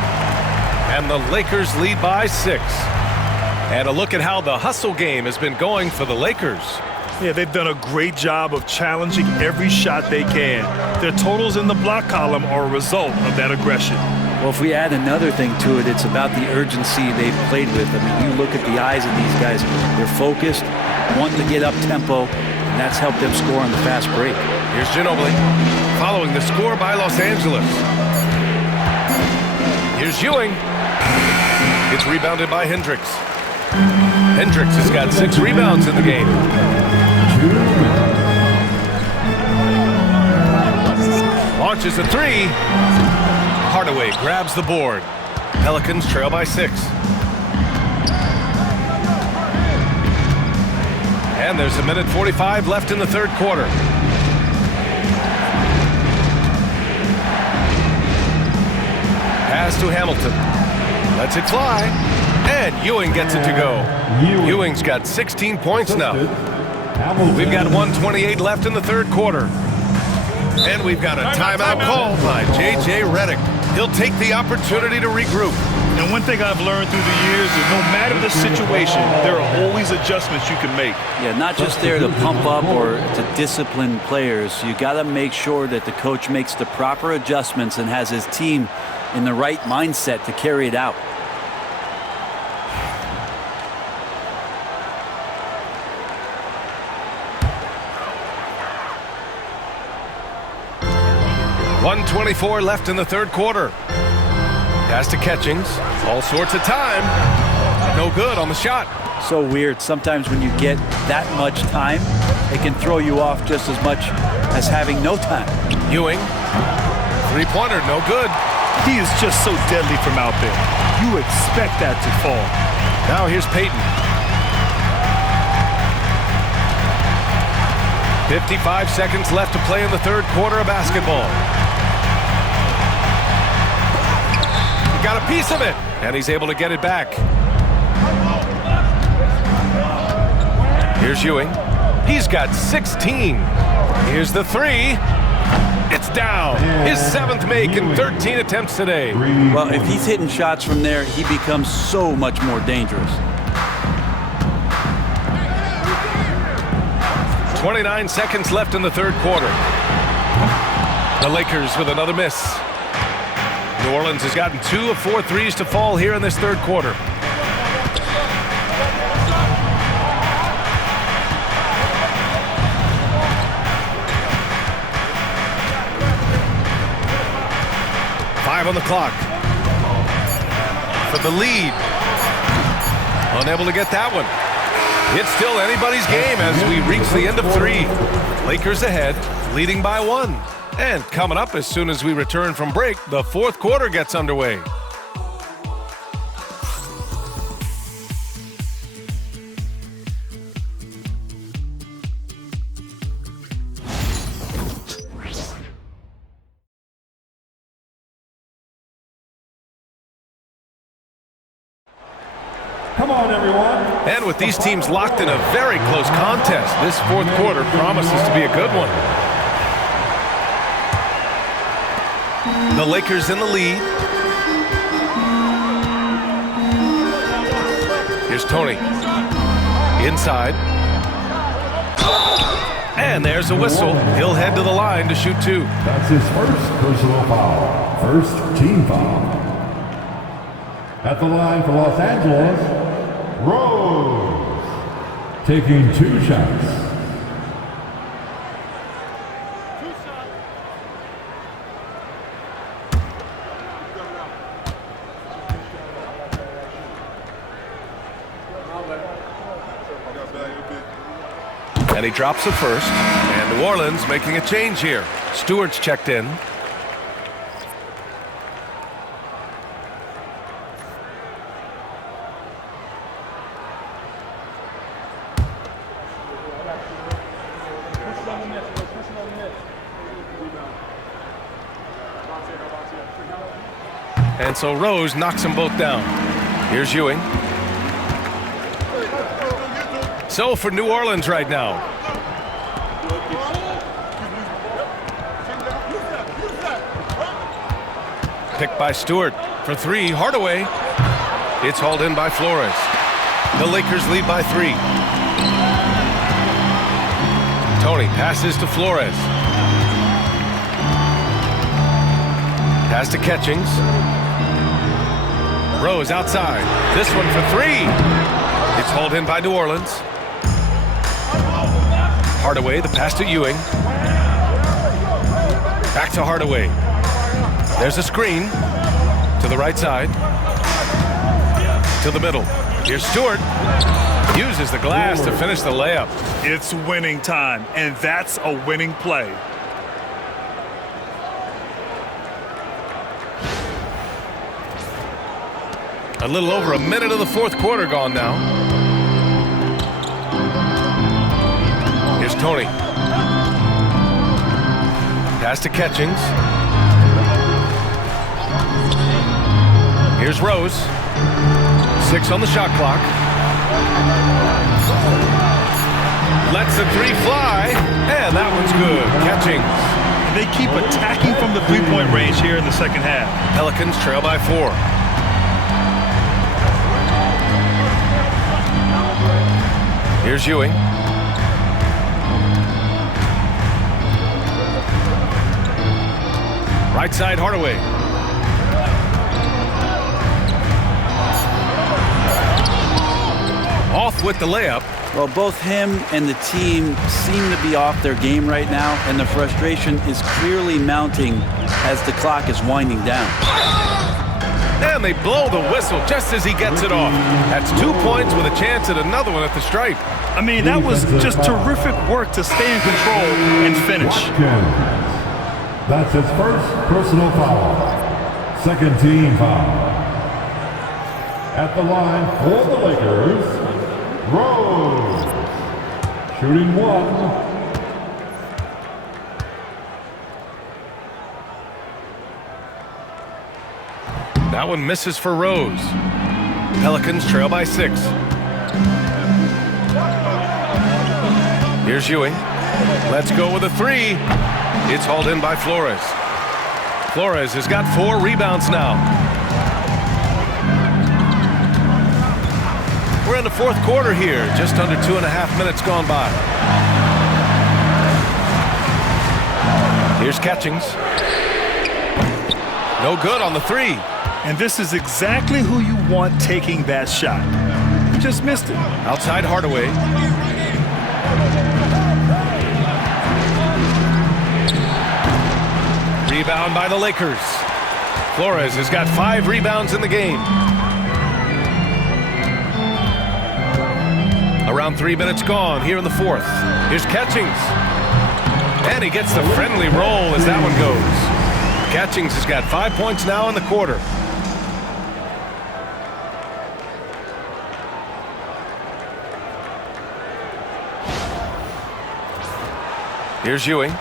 And the Lakers lead by 6. And a look at how the hustle game has been going for the Lakers. Yeah, they've done a great job of challenging every shot they can. Their totals in the block column are a result of that aggression. Well, if we add another thing to it, it's about the urgency they've played with. I mean, you look at the eyes of these guys. They're focused, wanting to get up tempo, and that's helped them score on the fast break. Here's Ginobili, following the score by Los Angeles. Here's Ewing. It's rebounded by Hendricks. Hendricks has got 6 rebounds in the game. 2 minutes. Launches a 3. Hardaway grabs the board. Pelicans trail by 6. And there's 1:45 left in the third quarter. Pass to Hamilton. Lets it fly. And Ewing gets it to go. Ewing's got 16 points now. We've got 1:28 left in the third quarter. And we've got a timeout called by J.J. Redick. He'll take the opportunity to regroup. And one thing I've learned through the years is no matter the situation, there are always adjustments you can make. Yeah, not just there to pump up or to discipline players. You got to make sure that the coach makes the proper adjustments and has his team in the right mindset to carry it out. .124 left in the third quarter. Pass to Catchings. All sorts of time. No good on the shot. So weird. Sometimes when you get that much time, it can throw you off just as much as having no time. Ewing. 3-pointer, no good. He is just so deadly from out there. You expect that to fall. Now here's Payton. 55 seconds left to play in the third quarter of basketball. He got a piece of it, and he's able to get it back. Here's Ewing. He's got 16. Here's the 3. It's down. His 7th make in 13 attempts today. Well, if he's hitting shots from there, he becomes so much more dangerous. 29 seconds left in the third quarter. The Lakers with another miss. New Orleans has gotten 2 of 4 threes to fall here in this third quarter. Five on the clock. For the lead. Unable to get that one. It's still anybody's game as we reach the end of 3. Lakers ahead, leading by 1. And coming up as soon as we return from break, the fourth quarter gets underway. Come on, everyone. And with these teams locked in a very close contest, this fourth quarter promises to be a good one. The Lakers in the lead. Here's Tony. Inside. And there's a whistle. He'll head to the line to shoot 2. That's his first personal foul. First team foul. At the line for Los Angeles, Rose. Taking 2 shots. And he drops the first. And New Orleans making a change here. Stewart's checked in. And so Rose knocks them both down. Here's Ewing. So for New Orleans right now. Picked by Stewart for 3. Hardaway. It's hauled in by Flores. The Lakers lead by 3. Tony passes to Flores. Pass to Catchings. Rose outside. This one for 3. It's hauled in by New Orleans. Hardaway, the pass to Ewing. Back to Hardaway. There's a screen to the right side. To the middle. Here's Stewart. Uses the glass to finish the layup. It's winning time, and that's a winning play. A little over a minute of the fourth quarter gone now. Here's Tony. Pass to Catchings. Here's Rose. 6 on the shot clock. Lets the three fly, and that one's good. Catchings. They keep attacking from the three-point range here in the second half. Pelicans trail by 4. Here's Ewing. Right side, Hardaway. Off with the layup. Well, both him and the team seem to be off their game right now, and the frustration is clearly mounting as the clock is winding down. And they blow the whistle just as he gets it off. That's 2 points with a chance at another one at the stripe. I mean, that was just terrific work to stay in control and finish. That's his first personal foul. Second team foul. At the line for the Lakers, Rose. Shooting 1. That one misses for Rose. Pelicans trail by 6. Here's Ewing. Let's go with a 3. It's hauled in by Flores. Flores has got 4 rebounds now. We're in the fourth quarter here. Just under 2.5 minutes gone by. Here's Catchings. No good on the 3. And this is exactly who you want taking that shot. You just missed it. Outside Hardaway. Rebound by the Lakers. Flores has got 5 rebounds in the game. Around 3 minutes gone here in the fourth. Here's Catchings. And he gets the friendly roll as that one goes. Catchings has got 5 points now in the quarter. Here's Ewing.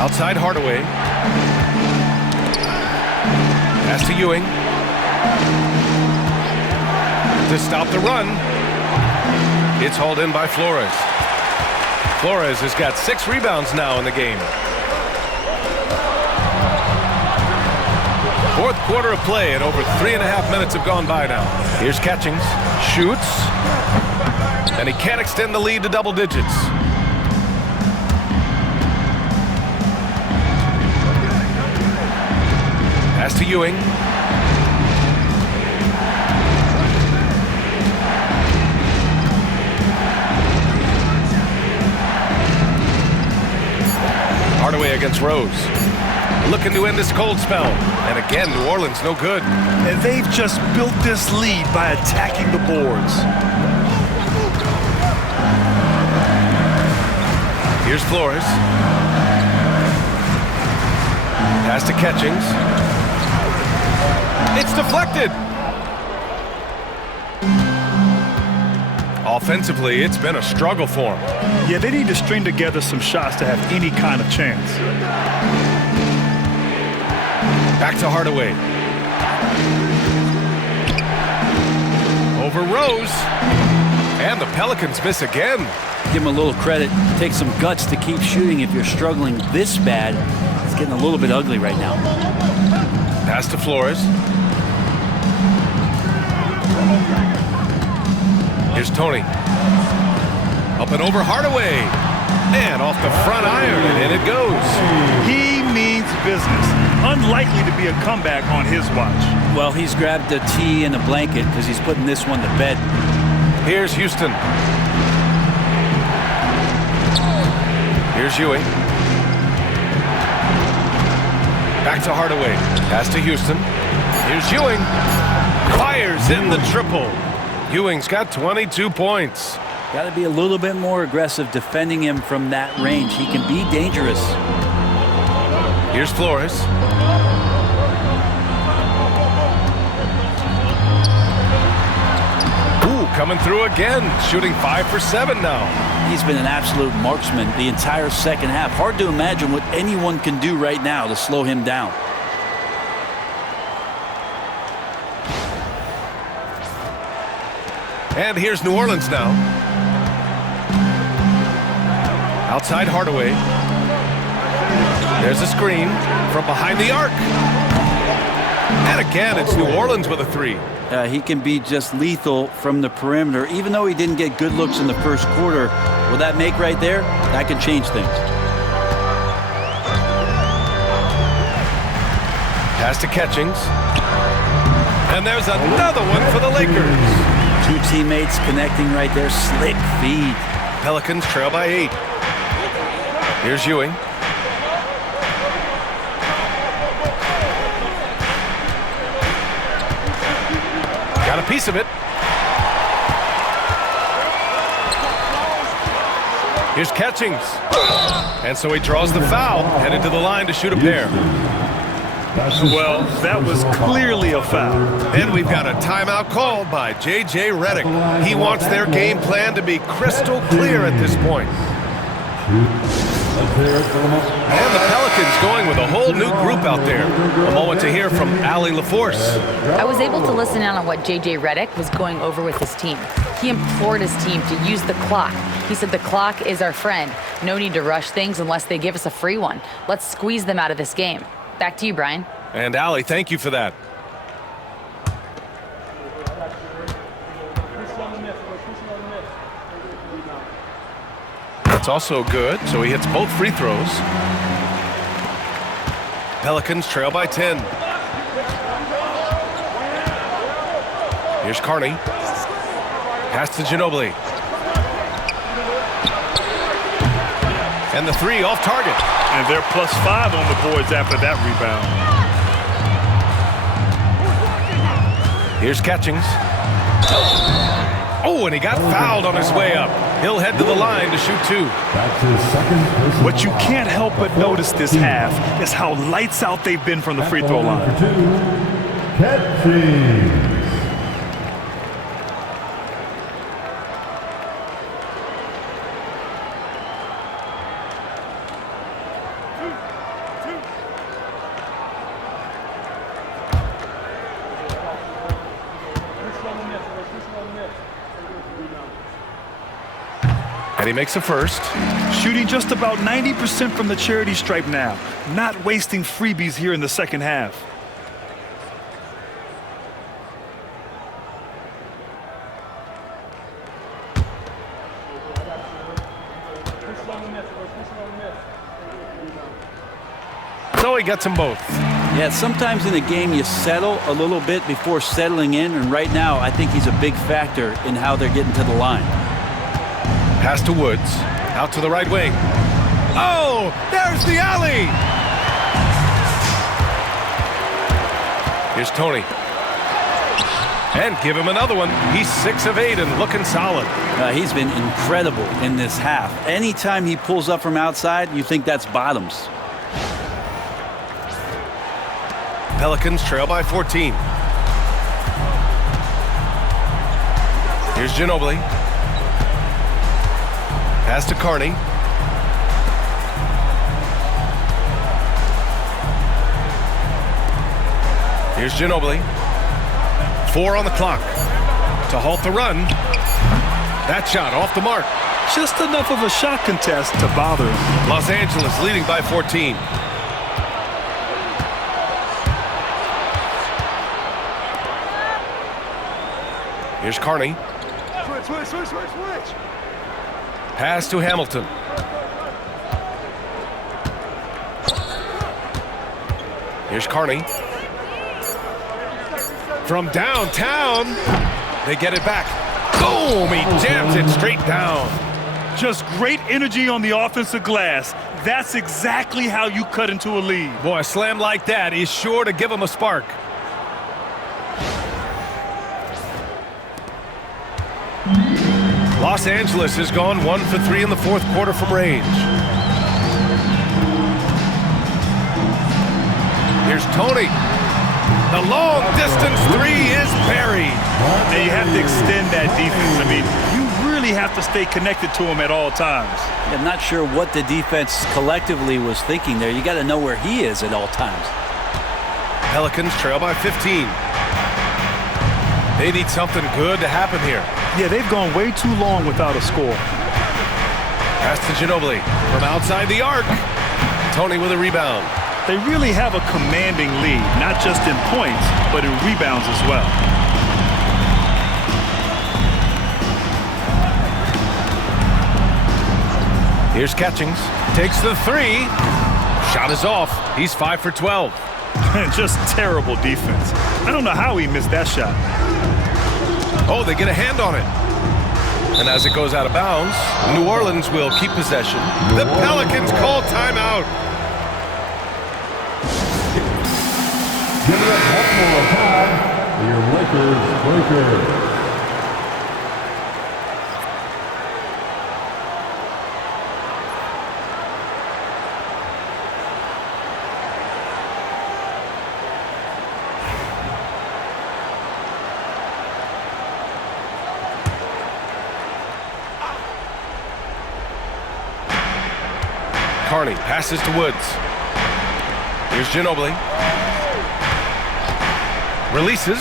Outside Hardaway. Pass to Ewing. To stop the run. It's hauled in by Flores. Flores has got 6 rebounds now in the game. Fourth quarter of play, and over 3.5 minutes have gone by now. Here's Catchings. Shoots. And he can't extend the lead to double digits. Pass to Ewing. Hardaway against Rose. Looking to end this cold spell. And again, New Orleans no good. And they've just built this lead by attacking the boards. Here's Flores. Pass to Catchings. It's deflected. Offensively, it's been a struggle for them. Yeah, they need to string together some shots to have any kind of chance. Back to Hardaway. Over Rose. And the Pelicans miss again. Give him a little credit. Take some guts to keep shooting if you're struggling this bad. It's getting a little bit ugly right now. Pass to Flores. Here's Tony. Up and over Hardaway. And off the front iron, and in it goes. He means business. Unlikely to be a comeback on his watch. Well, he's grabbed a tee and a blanket because he's putting this one to bed. Here's Houston. Here's Ewing. Back to Hardaway. Pass to Houston. Here's Ewing. Fires in the triple. Ewing's got 22 points. Got to be a little bit more aggressive defending him from that range. He can be dangerous. Here's Flores. Ooh, coming through again. Shooting 5 for 7 now. He's been an absolute marksman the entire second half. Hard to imagine what anyone can do right now to slow him down. And here's New Orleans now. Outside Hardaway. There's a screen from behind the arc. And again, it's New Orleans with a 3. He can be just lethal from the perimeter. Even though he didn't get good looks in the first quarter, will that make right there? That can change things. Pass to Catchings. And there's another one for the Lakers. Two teammates connecting right there. Slick feed. Pelicans trail by 8. Here's Ewing. Got a piece of it. Here's Catchings. And so he draws the foul, headed to the line to shoot a pair. Well, that was clearly a foul. And we've got a timeout called by J.J. Redick. He wants their game plan to be crystal clear at this point. And the Pelicans going with a whole new group out there. A moment to hear from Allie LaForce. I was able to listen in on what J.J. Redick was going over with his team. He implored his team to use the clock. He said the clock is our friend. No need to rush things unless they give us a free one. Let's squeeze them out of this game. Back to you, Brian. And Allie, thank you for that. That's also good, so he hits both free throws. Pelicans trail by 10. Here's Carney. Pass to Ginobili. And the 3 off target. And they're +5 on the boards after that rebound. Here's Catchings. Oh, and he got fouled on his way up. He'll head to the line to shoot 2. What you can't help but notice this half is how lights out they've been from the free throw line. Catchings. And he makes a first. Shooting just about 90% from the charity stripe now. Not wasting freebies here in the second half. So he gets them both. Yeah, sometimes in a game you settle a little bit before settling in, and right now I think he's a big factor in how they're getting to the line. Pass to Woods. Out to the right wing. Oh, there's the alley. Here's Tony. And give him another one. He's 6 of 8 and looking solid. He's been incredible in this half. Anytime he pulls up from outside, you think that's bottoms. Pelicans trail by 14. Here's Ginobili. Pass to Carney. Here's Ginobili. 4 on the clock to halt the run. That shot off the mark. Just enough of a shot contest to bother him. Los Angeles leading by 14. Here's Carney. Switch. Pass to Hamilton. Here's Carney. From downtown, they get it back. Boom! He jams it straight down. Just great energy on the offensive glass. That's exactly how you cut into a lead. Boy, a slam like that is sure to give him a spark. Los Angeles has gone 1 for 3 in the fourth quarter from range. Here's Tony. The long distance three is buried. And you have to extend that defense. I mean, you really have to stay connected to him at all times. I'm not sure what the defense collectively was thinking there. You got to know where he is at all times. Pelicans trail by 15. They need something good to happen here. Yeah, they've gone way too long without a score. Pass to Ginobili from outside the arc. Tony with a rebound. They really have a commanding lead, not just in points, but in rebounds as well. Here's Catchings. Takes the three. Shot is off. He's 5 for 12. Just terrible defense. I don't know how he missed that shot. Oh, they get a hand on it. And as it goes out of bounds, New Orleans will keep possession. The Pelicans call timeout. Give it up one more time for your Lakers breaker. Carney passes to Woods. Here's Ginobili. Releases.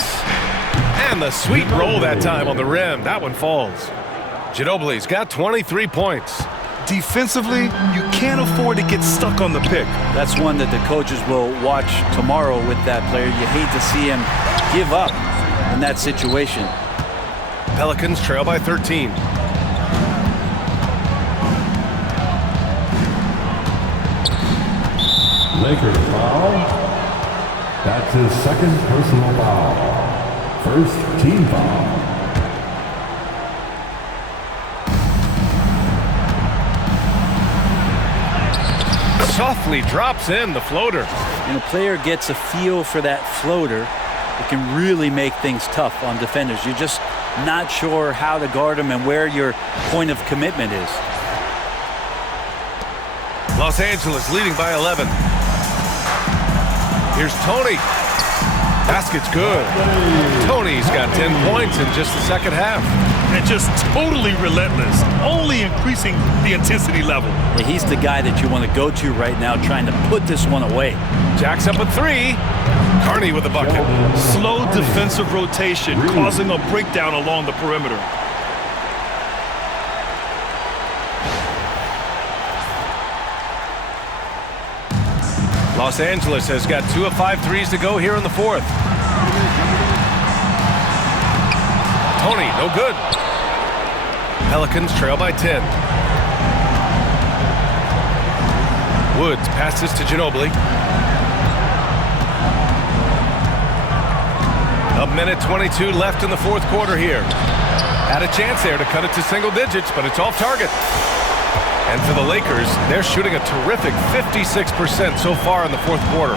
And the sweet roll that time on the rim. That one falls. Ginobili's got 23 points. Defensively, you can't afford to get stuck on the pick. That's one that the coaches will watch tomorrow with that player. You hate to see him give up in that situation. Pelicans trail by 13. Lakers foul. That's his second personal foul. First team foul. Softly drops in the floater. When a player gets a feel for that floater, it can really make things tough on defenders. You're just not sure how to guard them and where your point of commitment is. Los Angeles leading by 11. Here's Tony. Basket's good. Tony's got 10 points in just the second half. And just totally relentless, only increasing the intensity level. Yeah, he's the guy that you want to go to right now, trying to put this one away. Jacks up a three. Carney with the bucket. Slow defensive rotation, causing a breakdown along the perimeter. Los Angeles has got 2 of 5 threes to go here in the fourth. Tony, no good. Pelicans trail by 10. Woods passes to Ginobili. A minute 22 left in the fourth quarter here. Had a chance there to cut it to single digits, but it's off target. And for the Lakers, they're shooting a terrific 56% so far in the fourth quarter.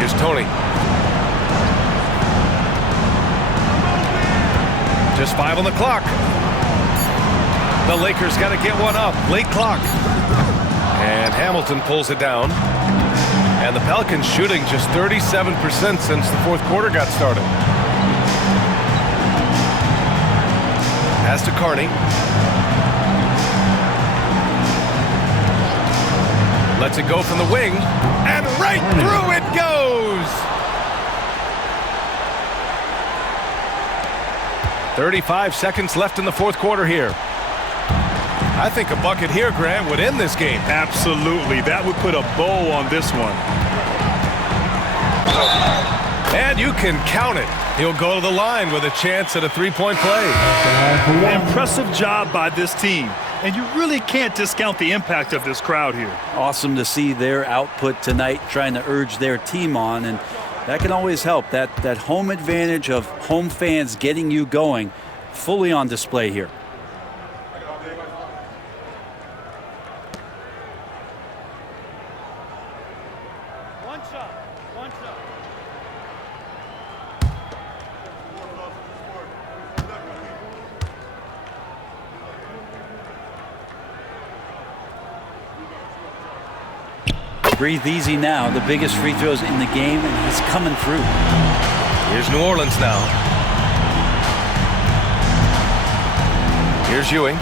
Here's Tony. Just 5 on the clock. The Lakers got to get one up. Late clock. And Hamilton pulls it down. And the Pelicans shooting just 37% since the fourth quarter got started. Pass to Carney. Lets it go from the wing. And right through it goes! 35 seconds left in the fourth quarter here. I think a bucket here, Grant, would end this game. Absolutely. That would put a bow on this one. And you can count it. He'll go to the line with a chance at a three-point play. Impressive job by this team. And you really can't discount the impact of this crowd here. Awesome to see their output tonight, trying to urge their team on, and that can always help. That home advantage of home fans getting you going fully on display here. Breathe easy now. The biggest free throws in the game, and he's coming through. Here's New Orleans now. Here's Ewing.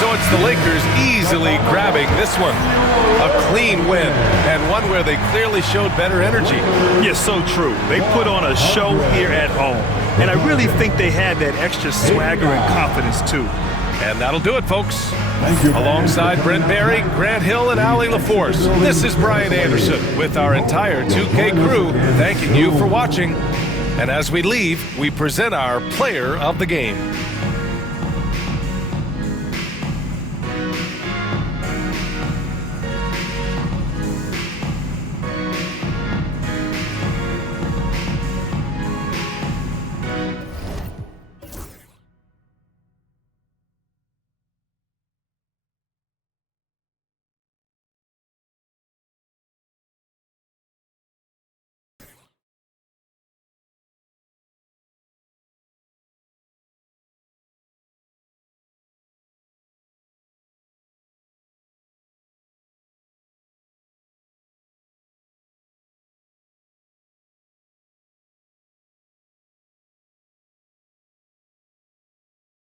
So it's the Lakers easily grabbing this one. A clean win, and one where they clearly showed better energy. Yes, so true. They put on a show here at home, and I really think they had that extra swagger and confidence too. And that'll do it, folks. Alongside Brent Barry, Grant Hill, and Allie LaForce, this is Brian Anderson with our entire 2K crew thanking you for watching. And as we leave, we present our player of the game.